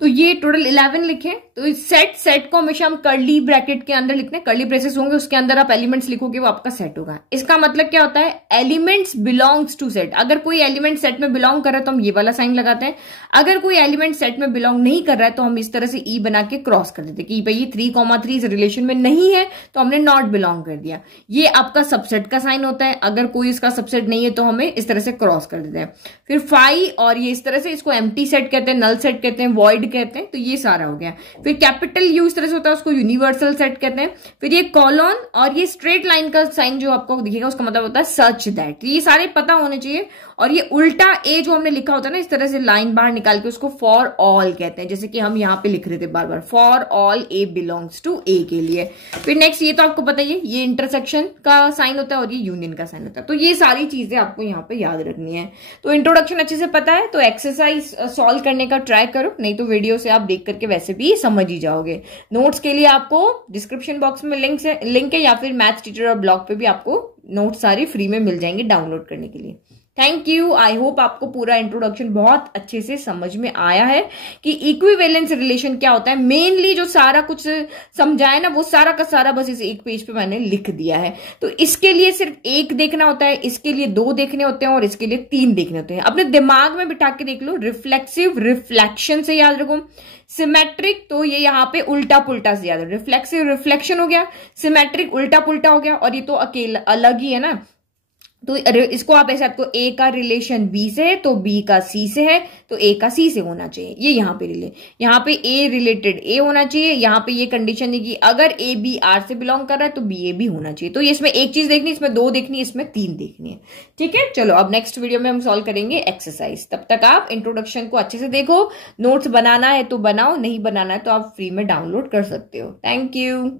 तो ये टोटल 11 लिखे। तो सेट को हमेशा हम कर्ली ब्रैकेट के अंदर लिखते हैं, कर्ली ब्रेसेस होंगे, उसके अंदर आप एलिमेंट्स लिखोगे, वो आपका सेट होगा। इसका मतलब क्या होता है, एलिमेंट्स बिलोंग्स टू सेट। अगर कोई एलिमेंट सेट में बिलोंग कर रहा है तो हम ये वाला साइन लगाते हैं, अगर कोई एलिमेंट सेट में बिलोंग नहीं कर रहा है तो हम इस तरह से ई बना के क्रॉस कर देते कि भाई 3,3 इस रिलेशन में नहीं है, तो हमने नॉट बिलोंग कर दिया। ये आपका सबसेट का साइन होता है, अगर कोई इसका सबसेट नहीं है तो हमें इस तरह से क्रॉस कर देते हैं। फिर फाई, और ये इस तरह से, इसको एम्प्टी सेट कहते हैं, नल सेट कहते हैं, वॉइड कहते हैं, तो ये सारा हो गया। फिर कैपिटल यू इस तरह से होता है, उसको यूनिवर्सल सेट कहते हैं। फिर ये कॉलन और ये स्ट्रेट लाइन का साइन जो आपको दिखेगा उसका मतलब होता है सच दैट। ये सारे पता होने चाहिए। और ये उल्टा ए जो हमने लिखा होता है ना, इस तरह से लाइन बाहर निकाल के, उसको फॉर ऑल कहते हैं, जैसे कि हम यहाँ पे लिख रहे थे बार बार, for all A belongs to A के लिए। फिर नेक्स्ट, ये तो आपको पता ही है, ये इंटरसेक्शन का साइन होता है और ये यूनियन का साइन होता है। तो ये सारी चीजें आपको यहाँ पे याद रखनी है। तो इंट्रोडक्शन अच्छे से पता है तो एक्सरसाइज सॉल्व करने का ट्राई करो, नहीं तो वीडियो से आप देख करके वैसे भी समझ ही जाओगे। नोट्स के लिए आपको डिस्क्रिप्शन बॉक्स में लिंक है, या फिर मैथ्स टीचर और ब्लॉग पे भी आपको नोट्स सारे फ्री में मिल जाएंगे डाउनलोड करने के लिए। Thank you. आई होप आपको पूरा इंट्रोडक्शन बहुत अच्छे से समझ में आया है कि इक्विवेलेंस रिलेशन क्या होता है। मेनली जो सारा कुछ समझाया ना, वो सारा का सारा बस इस एक पेज पे मैंने लिख दिया है। तो इसके लिए सिर्फ एक देखना होता है, इसके लिए 2 देखने होते हैं और इसके लिए 3 देखने होते हैं। अपने दिमाग में बिठा के देख लो। रिफ्लेक्सिव, रिफ्लेक्शन से याद रखो। सिमेट्रिक, तो ये यहाँ पे उल्टा पुल्टा से याद रखो। रिफ्लेक्सिव रिफ्लेक्शन हो गया, सिमेट्रिक उल्टा पुल्टा हो गया, और ये तो अकेला अलग ही है ना। तो इसको आप ऐसे, आपको ए का रिलेशन बी से है तो बी का सी से है, तो ए का सी से होना चाहिए। ये यहाँ पे यहाँ पे ए रिलेटेड ए होना चाहिए। यहाँ पे ये कंडीशन है कि अगर ए बी आर से बिलोंग कर रहा है तो बी ए भी होना चाहिए। तो ये इसमें एक चीज देखनी, इसमें 2 देखनी, इसमें 3 देखनी है। ठीक है, चलो अब नेक्स्ट वीडियो में हम सॉल्व करेंगे एक्सरसाइज। तब तक आप इंट्रोडक्शन को अच्छे से देखो। नोट्स बनाना है तो बनाओ, नहीं बनाना है तो आप फ्री में डाउनलोड कर सकते हो। Thank you.